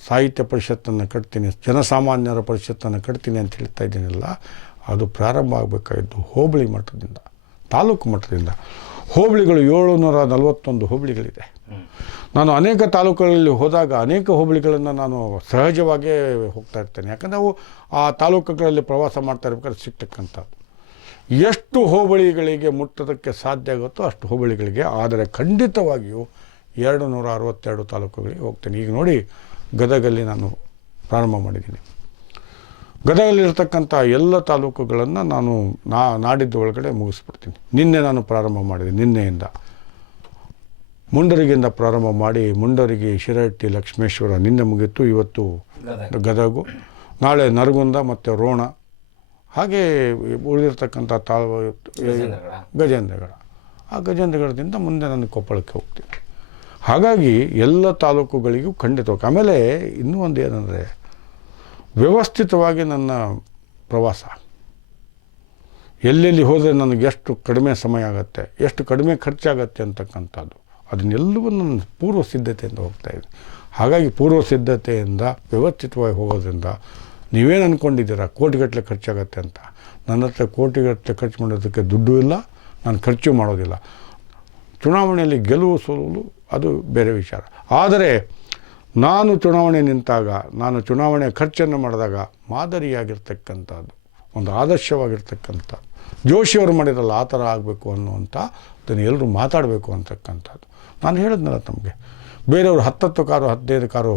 ಸಾಹಿತ್ಯ ಪರಿಷತ್ತನ್ನು ಕಟ್ತೀನಿ, ಜನಸಾಮಾನ್ಯರ ಪರಿಷತ್ತನ್ನು ಕಟ್ತೀನಿ ಅಂತ ಹೇಳ್ತಾ ಇದ್ದೀನಲ್ಲ, ಅದು ಪ್ರಾರಂಭ ಆಗಬೇಕಾಗಿದ್ದು ಹೋಬಳಿ ಮಟ್ಟದಿಂದ, ತಾಲೂಕು ಮಟ್ಟದಿಂದ. ಹೋಬಳಿಗಳು 741 ಹೋಬಳಿಗಳಿದೆ. ನಾನು ಅನೇಕ ತಾಲೂಕುಗಳಲ್ಲಿ ಹೋದಾಗ ಅನೇಕ ಹೋಬಳಿಗಳನ್ನು ನಾನು ಸಹಜವಾಗೇ ಹೋಗ್ತಾ ಇರ್ತೇನೆ. ಯಾಕಂದರೆ ಅವು ಆ ತಾಲೂಕುಗಳಲ್ಲಿ ಪ್ರವಾಸ ಮಾಡ್ತಾ ಇರ್ಬೇಕಾದ್ರೆ ಸಿಗ್ತಕ್ಕಂಥದ್ದು. ಎಷ್ಟು ಹೋಬಳಿಗಳಿಗೆ ಮುಟ್ಟೋದಕ್ಕೆ ಸಾಧ್ಯ ಆಗುತ್ತೋ ಅಷ್ಟು ಹೋಬಳಿಗಳಿಗೆ, ಆದರೆ ಖಂಡಿತವಾಗಿಯೂ 262 ತಾಲೂಕುಗಳಿಗೆ ಹೋಗ್ತೇನೆ. ಈಗ ನೋಡಿ, ಗದಗಲ್ಲಿ ನಾನು ಪ್ರಾರಂಭ ಮಾಡಿದ್ದೀನಿ. ಗದಗಲ್ಲಿರ್ತಕ್ಕಂಥ ಎಲ್ಲ ತಾಲೂಕುಗಳನ್ನು ನಾನು ನಾಡಿದ್ದು ಒಳಗಡೆ ಮುಗಿಸ್ಬಿಡ್ತೀನಿ. ನಿನ್ನೆ ನಾನು ಪ್ರಾರಂಭ ಮಾಡಿದೆ, ನಿನ್ನೆಯಿಂದ ಮುಂಡರಿಗಿಂದ ಪ್ರಾರಂಭ ಮಾಡಿ ಮುಂಡರಿಗೆ, ಶಿರಹಟ್ಟಿ, ಲಕ್ಷ್ಮೇಶ್ವರ ನಿನ್ನೆ ಮುಗಿತು. ಇವತ್ತು ಗದಗು, ನಾಳೆ ನರಗುಂದ ಮತ್ತು ರೋಣ, ಹಾಗೆ ಉಳಿದಿರ್ತಕ್ಕಂಥ ಗಜೇಂದ್ರಗಡ. ಆ ಗಜೇಂದ್ರಗಡದಿಂದ ಮುಂದೆ ನಾನು ಕೊಪ್ಪಳಕ್ಕೆ ಹೋಗ್ತೀನಿ. ಹಾಗಾಗಿ ಎಲ್ಲ ತಾಲೂಕುಗಳಿಗೂ ಖಂಡಿತವಾಗಿ. ಆಮೇಲೆ ಇನ್ನೂ ಒಂದು ಏನಂದರೆ, ವ್ಯವಸ್ಥಿತವಾಗಿ ನನ್ನ ಪ್ರವಾಸ ಎಲ್ಲೆಲ್ಲಿ ಹೋದರೆ ನನಗೆ ಎಷ್ಟು ಕಡಿಮೆ ಸಮಯ ಆಗುತ್ತೆ, ಎಷ್ಟು ಕಡಿಮೆ ಖರ್ಚಾಗತ್ತೆ ಅಂತಕ್ಕಂಥದ್ದು, ಅದನ್ನೆಲ್ಲವನ್ನು ನಾನು ಪೂರ್ವ ಸಿದ್ಧತೆಯಿಂದ ಹೋಗ್ತಾಯಿದ್ದೆ. ಹಾಗಾಗಿ ಪೂರ್ವ ಸಿದ್ಧತೆಯಿಂದ ವ್ಯವಸ್ಥಿತವಾಗಿ ಹೋಗೋದ್ರಿಂದ ನೀವೇನು ಅಂದ್ಕೊಂಡಿದ್ದೀರಾ ಕೋಟಿಗಟ್ಟಲೆ ಖರ್ಚಾಗತ್ತೆ ಅಂತ, ನನ್ನ ಹತ್ರ ಕೋಟಿಗಟ್ಟಲೆ ಖರ್ಚು ಮಾಡೋದಕ್ಕೆ ದುಡ್ಡು ಇಲ್ಲ, ನಾನು ಖರ್ಚು ಮಾಡೋದಿಲ್ಲ. ಚುನಾವಣೆಯಲ್ಲಿ ಗೆಲುವು ಸೋಲು ಅದು ಬೇರೆ ವಿಚಾರ. ಆದರೆ ನಾನು ಚುನಾವಣೆ ನಿಂತಾಗ, ನಾನು ಚುನಾವಣೆ ಖರ್ಚನ್ನು ಮಾಡಿದಾಗ ಮಾದರಿಯಾಗಿರ್ತಕ್ಕಂಥದ್ದು, ಒಂದು ಆದರ್ಶವಾಗಿರ್ತಕ್ಕಂಥದ್ದು, ಜೋಶಿಯವರು ಮಾಡಿರಲ್ಲ ಆ ಥರ ಆಗಬೇಕು ಅನ್ನುವಂಥ, ಅದನ್ನು ಎಲ್ಲರೂ ಮಾತಾಡಬೇಕು ಅಂತಕ್ಕಂಥದ್ದು. ನಾನು ಹೇಳಿದ್ನಲ್ಲ ತಮಗೆ, ಬೇರೆಯವರು 10 ಕಾರು 15 ಕಾರು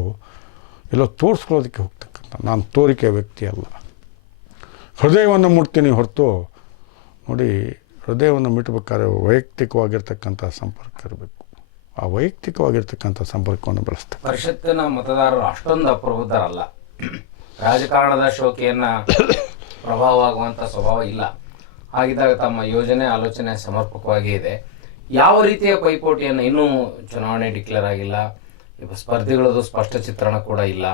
ಎಲ್ಲೋ ತೋರಿಸ್ಕೊಳ್ಳೋದಕ್ಕೆ ಹೋಗ್ತಕ್ಕಂಥ ನಾನು ತೋರಿಕೆ ವ್ಯಕ್ತಿ ಅಲ್ಲ. ಹೃದಯವನ್ನು ಮುಟ್ತೀನಿ ಹೊರತು, ನೋಡಿ, ಹೃದಯವನ್ನು ಮುಟ್ಟಬೇಕಾದ್ರೆ ವೈಯಕ್ತಿಕವಾಗಿರ್ತಕ್ಕಂಥ ಸಂಪರ್ಕ ಇರಬೇಕು. ಆ ವೈಯಕ್ತಿಕವಾಗಿರ್ತಕ್ಕಂಥ ಸಂಪರ್ಕವನ್ನು ಬೆಳೆಸ್ತಾರೆ. ಪರಿಷತ್ತಿನ ಮತದಾರರು ಅಷ್ಟೊಂದು ಅಪ್ರಬುದ್ಧರಲ್ಲ, ರಾಜಕಾರಣದ ಶೋಕಿಯನ್ನು ಪ್ರಭಾವವಾಗುವಂಥ ಸ್ವಭಾವ ಇಲ್ಲ. ಹಾಗಿದ್ದಾಗ ತಮ್ಮ ಯೋಜನೆ ಆಲೋಚನೆ ಸಮರ್ಪಕವಾಗಿ ಇದೆ. ಯಾವ ರೀತಿಯ ಪೈಪೋಟಿಯನ್ನು, ಇನ್ನೂ ಚುನಾವಣೆ ಡಿಕ್ಲೇರ್ ಆಗಿಲ್ಲ, ಸ್ಪರ್ಧಿಗಳದ್ದು ಸ್ಪಷ್ಟ ಚಿತ್ರಣ ಕೂಡ ಇಲ್ಲ,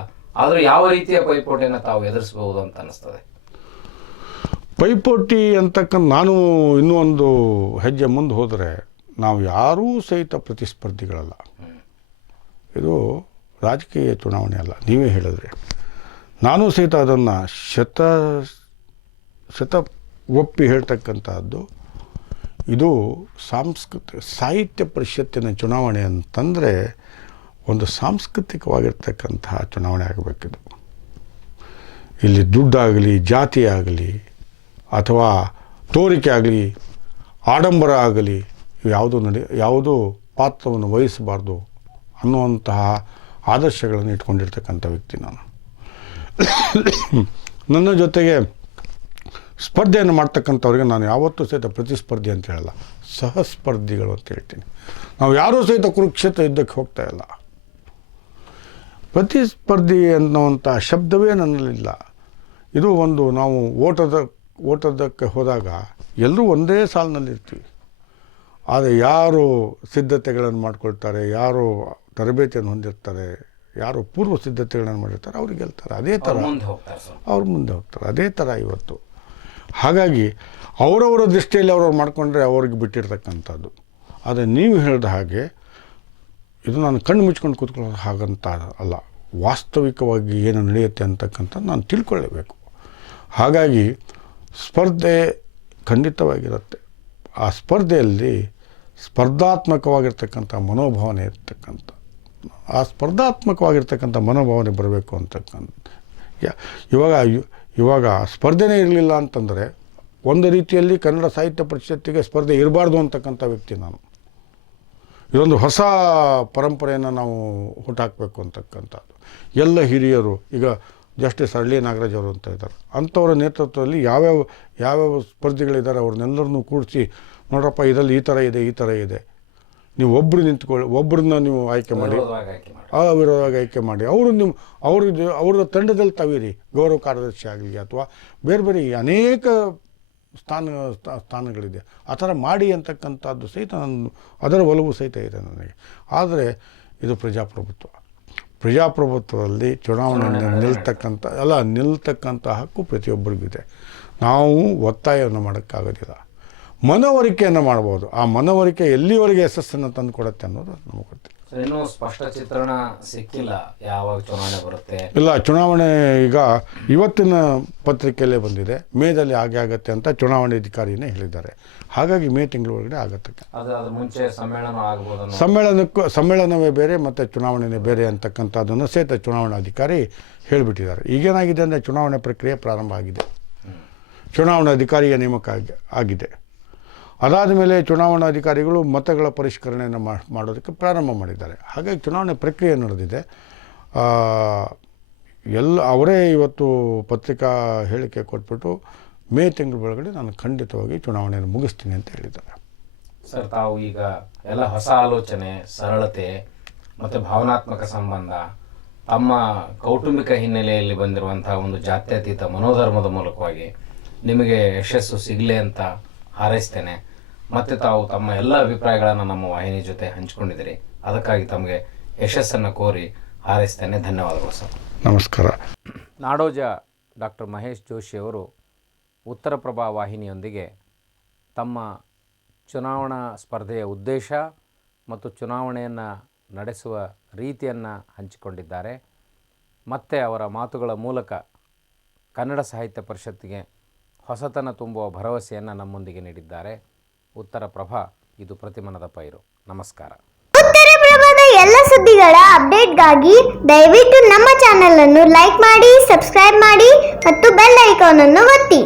ಆದರೂ ಯಾವ ರೀತಿಯ ಪೈಪೋಟಿಯನ್ನು ತಾವು ಎದುರಿಸಬಹುದು ಅಂತ ಅನ್ನಿಸ್ತದೆ? ಪೈಪೋಟಿ ಅಂತಕ್ಕಂಥ ನಾನು ಇನ್ನೂ ಒಂದು ಹೆಜ್ಜೆ ಮುಂದೆ ಹೋದರೆ, ನಾವು ಯಾರೂ ಸಹಿತ ಪ್ರತಿಸ್ಪರ್ಧಿಗಳಲ್ಲ. ಇದು ರಾಜಕೀಯ ಚುನಾವಣೆ ಅಲ್ಲ, ನೀವೇ ಹೇಳಿದ್ರಿ. ನಾನು ಸಹಿತ ಅದನ್ನು ಶತ ಒಪ್ಪಿ ಹೇಳ್ತಕ್ಕಂಥದ್ದು. ಇದು ಸಾಹಿತ್ಯ ಪರಿಷತ್ತಿನ ಚುನಾವಣೆ ಅಂತಂದರೆ ಒಂದು ಸಾಂಸ್ಕೃತಿಕವಾಗಿರ್ತಕ್ಕಂತಹ ಚುನಾವಣೆ ಆಗಬೇಕಿದು. ಇಲ್ಲಿ ದುಡ್ಡಾಗಲಿ, ಜಾತಿ ಆಗಲಿ, ಅಥವಾ ತೋರಿಕೆ ಆಗಲಿ, ಆಡಂಬರ ಆಗಲಿ, ಯಾವುದೂ ಪಾತ್ರವನ್ನು ವಹಿಸಬಾರ್ದು ಅನ್ನುವಂತಹ ಆದರ್ಶಗಳನ್ನು ಇಟ್ಕೊಂಡಿರ್ತಕ್ಕಂಥ ವ್ಯಕ್ತಿ ನಾನು. ನನ್ನ ಜೊತೆಗೆ ಸ್ಪರ್ಧೆಯನ್ನು ಮಾಡ್ತಕ್ಕಂಥವ್ರಿಗೆ ನಾನು ಯಾವತ್ತೂ ಸಹಿತ ಪ್ರತಿಸ್ಪರ್ಧಿ ಅಂತ ಹೇಳಲ್ಲ, ಸಹಸ್ಪರ್ಧಿಗಳು ಅಂತ ಹೇಳ್ತೀನಿ. ನಾವು ಯಾರೂ ಸಹಿತ ಕುರುಕ್ಷೇತ್ರ ಯುದ್ಧಕ್ಕೆ ಹೋಗ್ತಾ ಇಲ್ಲ. ಪ್ರತಿಸ್ಪರ್ಧಿ ಅನ್ನುವಂಥ ಶಬ್ದವೇ ನನ್ನಲ್ಲಿಲ್ಲ. ಇದು ಒಂದು ನಾವು ಓಟೋದಕ್ಕೆ ಹೋದಾಗ ಎಲ್ಲರೂ ಒಂದೇ ಸಾಲಿನಲ್ಲಿರ್ತೀವಿ. ಆದರೆ ಯಾರು ಸಿದ್ಧತೆಗಳನ್ನು ಮಾಡ್ಕೊಳ್ತಾರೆ, ಯಾರು ತರಬೇತಿಯನ್ನು ಹೊಂದಿರ್ತಾರೆ, ಯಾರು ಪೂರ್ವ ಸಿದ್ಧತೆಗಳನ್ನು ಮಾಡಿರ್ತಾರೆ ಅವ್ರು ಗೆಲ್ತಾರೆ. ಅದೇ ಥರ ಅವ್ರು ಮುಂದೆ ಹೋಗ್ತಾರೆ. ಅದೇ ಥರ ಇವತ್ತು. ಹಾಗಾಗಿ ಅವರವರ ದೃಷ್ಟಿಯಲ್ಲಿ ಅವ್ರವ್ರು ಮಾಡಿಕೊಂಡ್ರೆ ಅವ್ರಿಗೆ ಬಿಟ್ಟಿರ್ತಕ್ಕಂಥದ್ದು. ಆದರೆ ನೀವು ಹೇಳಿದ ಹಾಗೆ ಇದು ನಾನು ಕಣ್ಣು ಮುಚ್ಕೊಂಡು ಕೂತ್ಕೊಳ್ಳೋದು ಹಾಗಂತ ಅಲ್ಲ, ವಾಸ್ತವಿಕವಾಗಿ ಏನು ನಡೆಯುತ್ತೆ ಅಂತಕ್ಕಂಥದ್ದು ನಾನು ತಿಳ್ಕೊಳ್ಳೇಬೇಕು. ಹಾಗಾಗಿ ಸ್ಪರ್ಧೆ ಖಂಡಿತವಾಗಿರುತ್ತೆ. ಆ ಸ್ಪರ್ಧೆಯಲ್ಲಿ ಸ್ಪರ್ಧಾತ್ಮಕವಾಗಿರ್ತಕ್ಕಂಥ ಮನೋಭಾವನೆ ಇರ್ತಕ್ಕಂಥ, ಆ ಸ್ಪರ್ಧಾತ್ಮಕವಾಗಿರ್ತಕ್ಕಂಥ ಮನೋಭಾವನೆ ಬರಬೇಕು ಅಂತಕ್ಕಂಥ. ಇವಾಗ ಸ್ಪರ್ಧೆನೇ ಇರಲಿಲ್ಲ ಅಂತಂದರೆ ಒಂದು ರೀತಿಯಲ್ಲಿ ಕನ್ನಡ ಸಾಹಿತ್ಯ ಪರಿಷತ್ತಿಗೆ ಸ್ಪರ್ಧೆ ಇರಬಾರ್ದು ಅಂತಕ್ಕಂಥ ವ್ಯಕ್ತಿ ನಾನು. ಇದೊಂದು ಹೊಸ ಪರಂಪರೆಯನ್ನು ನಾವು ಹುಟ್ಟಾಕಬೇಕು ಅಂತಕ್ಕಂಥದ್ದು. ಎಲ್ಲ ಹಿರಿಯರು, ಈಗ ಜಸ್ಟಿಸ್ ಅರಳಿ ನಾಗರಾಜ್ ಅವರು ಅಂತ ಇದ್ದಾರೆ, ಅಂಥವರ ನೇತೃತ್ವದಲ್ಲಿ ಯಾವ್ಯಾವ ಸ್ಪರ್ಧಿಗಳಿದ್ದಾರೆ ಅವ್ರನ್ನೆಲ್ಲರನ್ನೂ ಕೂಡಿಸಿ, ನೋಡ್ರಪ್ಪ ಇದರಲ್ಲಿ ಈ ಥರ ಇದೆ, ನೀವು ಒಬ್ಬರು ನಿಂತ್ಕೊಳ್ಳಿ, ಒಬ್ಬರನ್ನ ನೀವು ಆಯ್ಕೆ ಮಾಡಿ, ಅವಿರೋಧವಾಗಿ ಆಯ್ಕೆ ಮಾಡಿ, ಅವ್ರ ತಂಡದಲ್ಲಿ ತಾವಿರಿ, ಗೌರವ ಕಾರ್ಯದರ್ಶಿ ಆಗಲಿ ಅಥವಾ ಬೇರೆ ಬೇರೆ ಅನೇಕ ಸ್ಥಾನಗಳಿದೆ, ಆ ಥರ ಮಾಡಿ ಅಂತಕ್ಕಂಥದ್ದು ಸಹಿತ ಅದರ ಒಲವು ಸಹಿತ ಇದೆ ನನಗೆ. ಆದರೆ ಇದು ಪ್ರಜಾಪ್ರಭುತ್ವದಲ್ಲಿ ಚುನಾವಣೆಯಲ್ಲಿ ನಿಲ್ತಕ್ಕಂಥ ಹಕ್ಕು ಪ್ರತಿಯೊಬ್ಬರಿಗಿದೆ. ನಾವು ಒತ್ತಾಯವನ್ನು ಮಾಡೋಕ್ಕಾಗೋದಿಲ್ಲ, ಮನವರಿಕೆಯನ್ನು ಮಾಡ್ಬೋದು. ಆ ಮನವರಿಕೆ ಎಲ್ಲಿವರೆಗೆ ಯಶಸ್ಸನ್ನು ತಂದು ಕೊಡುತ್ತೆ ಅನ್ನೋದು ನಮಗೆ ಗೊತ್ತಿಲ್ಲ. ಇನ್ನೂ ಸ್ಪಷ್ಟ ಚಿತ್ರಣ ಸಿಕ್ಕಿಲ್ಲ ಯಾವಾಗ ಚುನಾವಣೆ ಬರುತ್ತೆ. ಇಲ್ಲ, ಚುನಾವಣೆ ಈಗ ಇವತ್ತಿನ ಪತ್ರಿಕೆಯಲ್ಲೇ ಬಂದಿದೆ, ಮೇದಲ್ಲಿ ಹಾಗೆ ಆಗುತ್ತೆ ಅಂತ ಚುನಾವಣಾಧಿಕಾರಿನೇ ಹೇಳಿದ್ದಾರೆ. ಹಾಗಾಗಿ ಮೇ ತಿಂಗಳ ಒಳಗಡೆ ಆಗುತ್ತೆ. ಮುಂಚೆ ಸಮ್ಮೇಳನ ಸಮ್ಮೇಳನವೇ ಬೇರೆ ಮತ್ತು ಚುನಾವಣೆನೇ ಬೇರೆ ಅಂತಕ್ಕಂಥದ್ದನ್ನು ಸಹಿತ ಚುನಾವಣಾಧಿಕಾರಿ ಹೇಳಿಬಿಟ್ಟಿದ್ದಾರೆ. ಈಗೇನಾಗಿದೆ ಅಂದರೆ ಚುನಾವಣೆ ಪ್ರಕ್ರಿಯೆ ಪ್ರಾರಂಭ ಆಗಿದೆ, ಚುನಾವಣಾಧಿಕಾರಿಯ ನೇಮಕ ಆಗಿದೆ. ಅದಾದ ಮೇಲೆ ಚುನಾವಣಾಧಿಕಾರಿಗಳು ಮತಗಳ ಪರಿಷ್ಕರಣೆಯನ್ನು ಮಾಡೋದಕ್ಕೆ ಪ್ರಾರಂಭ ಮಾಡಿದ್ದಾರೆ. ಹಾಗಾಗಿ ಚುನಾವಣೆ ಪ್ರಕ್ರಿಯೆ ನಡೆದಿದೆ. ಅವರೇ ಇವತ್ತು ಪತ್ರಿಕಾ ಹೇಳಿಕೆ ಕೊಟ್ಬಿಟ್ಟು ಮೇ ತಿಂಗಳ ಒಳಗಡೆ ನಾನು ಖಂಡಿತವಾಗಿ ಚುನಾವಣೆಯನ್ನು ಮುಗಿಸ್ತೀನಿ ಅಂತ ಹೇಳಿದ್ದಾರೆ. ಸರ್, ತಾವು ಈಗ ಎಲ್ಲ ಹೊಸ ಆಲೋಚನೆ, ಸರಳತೆ ಮತ್ತು ಭಾವನಾತ್ಮಕ ಸಂಬಂಧ, ತಮ್ಮ ಕೌಟುಂಬಿಕ ಹಿನ್ನೆಲೆಯಲ್ಲಿ ಬಂದಿರುವಂತಹ ಒಂದು ಜಾತ್ಯತೀತ ಮನೋಧರ್ಮದ ಮೂಲಕವಾಗಿ ನಿಮಗೆ ಯಶಸ್ಸು ಸಿಗಲಿ ಅಂತ ಹಾರೈಸ್ತೇನೆ. ಮತ್ತು ತಾವು ತಮ್ಮ ಎಲ್ಲ ಅಭಿಪ್ರಾಯಗಳನ್ನು ನಮ್ಮ ವಾಹಿನಿ ಜೊತೆ ಹಂಚಿಕೊಂಡಿದ್ದೀರಿ, ಅದಕ್ಕಾಗಿ ತಮಗೆ ಯಶಸ್ಸನ್ನು ಕೋರಿ ಹಾರೈಸ್ತೇನೆ. ಧನ್ಯವಾದಗಳು ಸರ್. ನಮಸ್ಕಾರ. ನಾಡೋಜ ಡಾಕ್ಟರ್ ಮಹೇಶ್ ಜೋಶಿ ಅವರು ಉತ್ತರ ಪ್ರಭಾ ವಾಹಿನಿಯೊಂದಿಗೆ ತಮ್ಮ ಚುನಾವಣಾ ಸ್ಪರ್ಧೆಯ ಉದ್ದೇಶ ಮತ್ತು ಚುನಾವಣೆಯನ್ನು ನಡೆಸುವ ರೀತಿಯನ್ನು ಹಂಚಿಕೊಂಡಿದ್ದಾರೆ. ಮತ್ತು ಅವರ ಮಾತುಗಳ ಮೂಲಕ ಕನ್ನಡ ಸಾಹಿತ್ಯ ಪರಿಷತ್ತಿಗೆ ಹೊಸತನ ತುಂಬುವ ಭರವಸೆಯನ್ನು ನಮ್ಮೊಂದಿಗೆ ನೀಡಿದ್ದಾರೆ. ಉತ್ತರ ಪ್ರಭಾ, ಇದು ಪ್ರತಿಮನದ ಪೈರು. ನಮಸ್ಕಾರ. ಉತ್ತರ ಪ್ರಭಾದ ಎಲ್ಲ ಸುದ್ದಿಗಳ ಅಪ್ಡೇಟ್ಗಾಗಿ ದಯವಿಟ್ಟು ನಮ್ಮ ಚಾನೆಲ್ ಅನ್ನು ಲೈಕ್ ಮಾಡಿ, ಸಬ್ಸ್ಕ್ರೈಬ್ ಮಾಡಿ ಮತ್ತು ಬೆಲ್ ಐಕಾನ್ ಅನ್ನು ಒತ್ತಿ.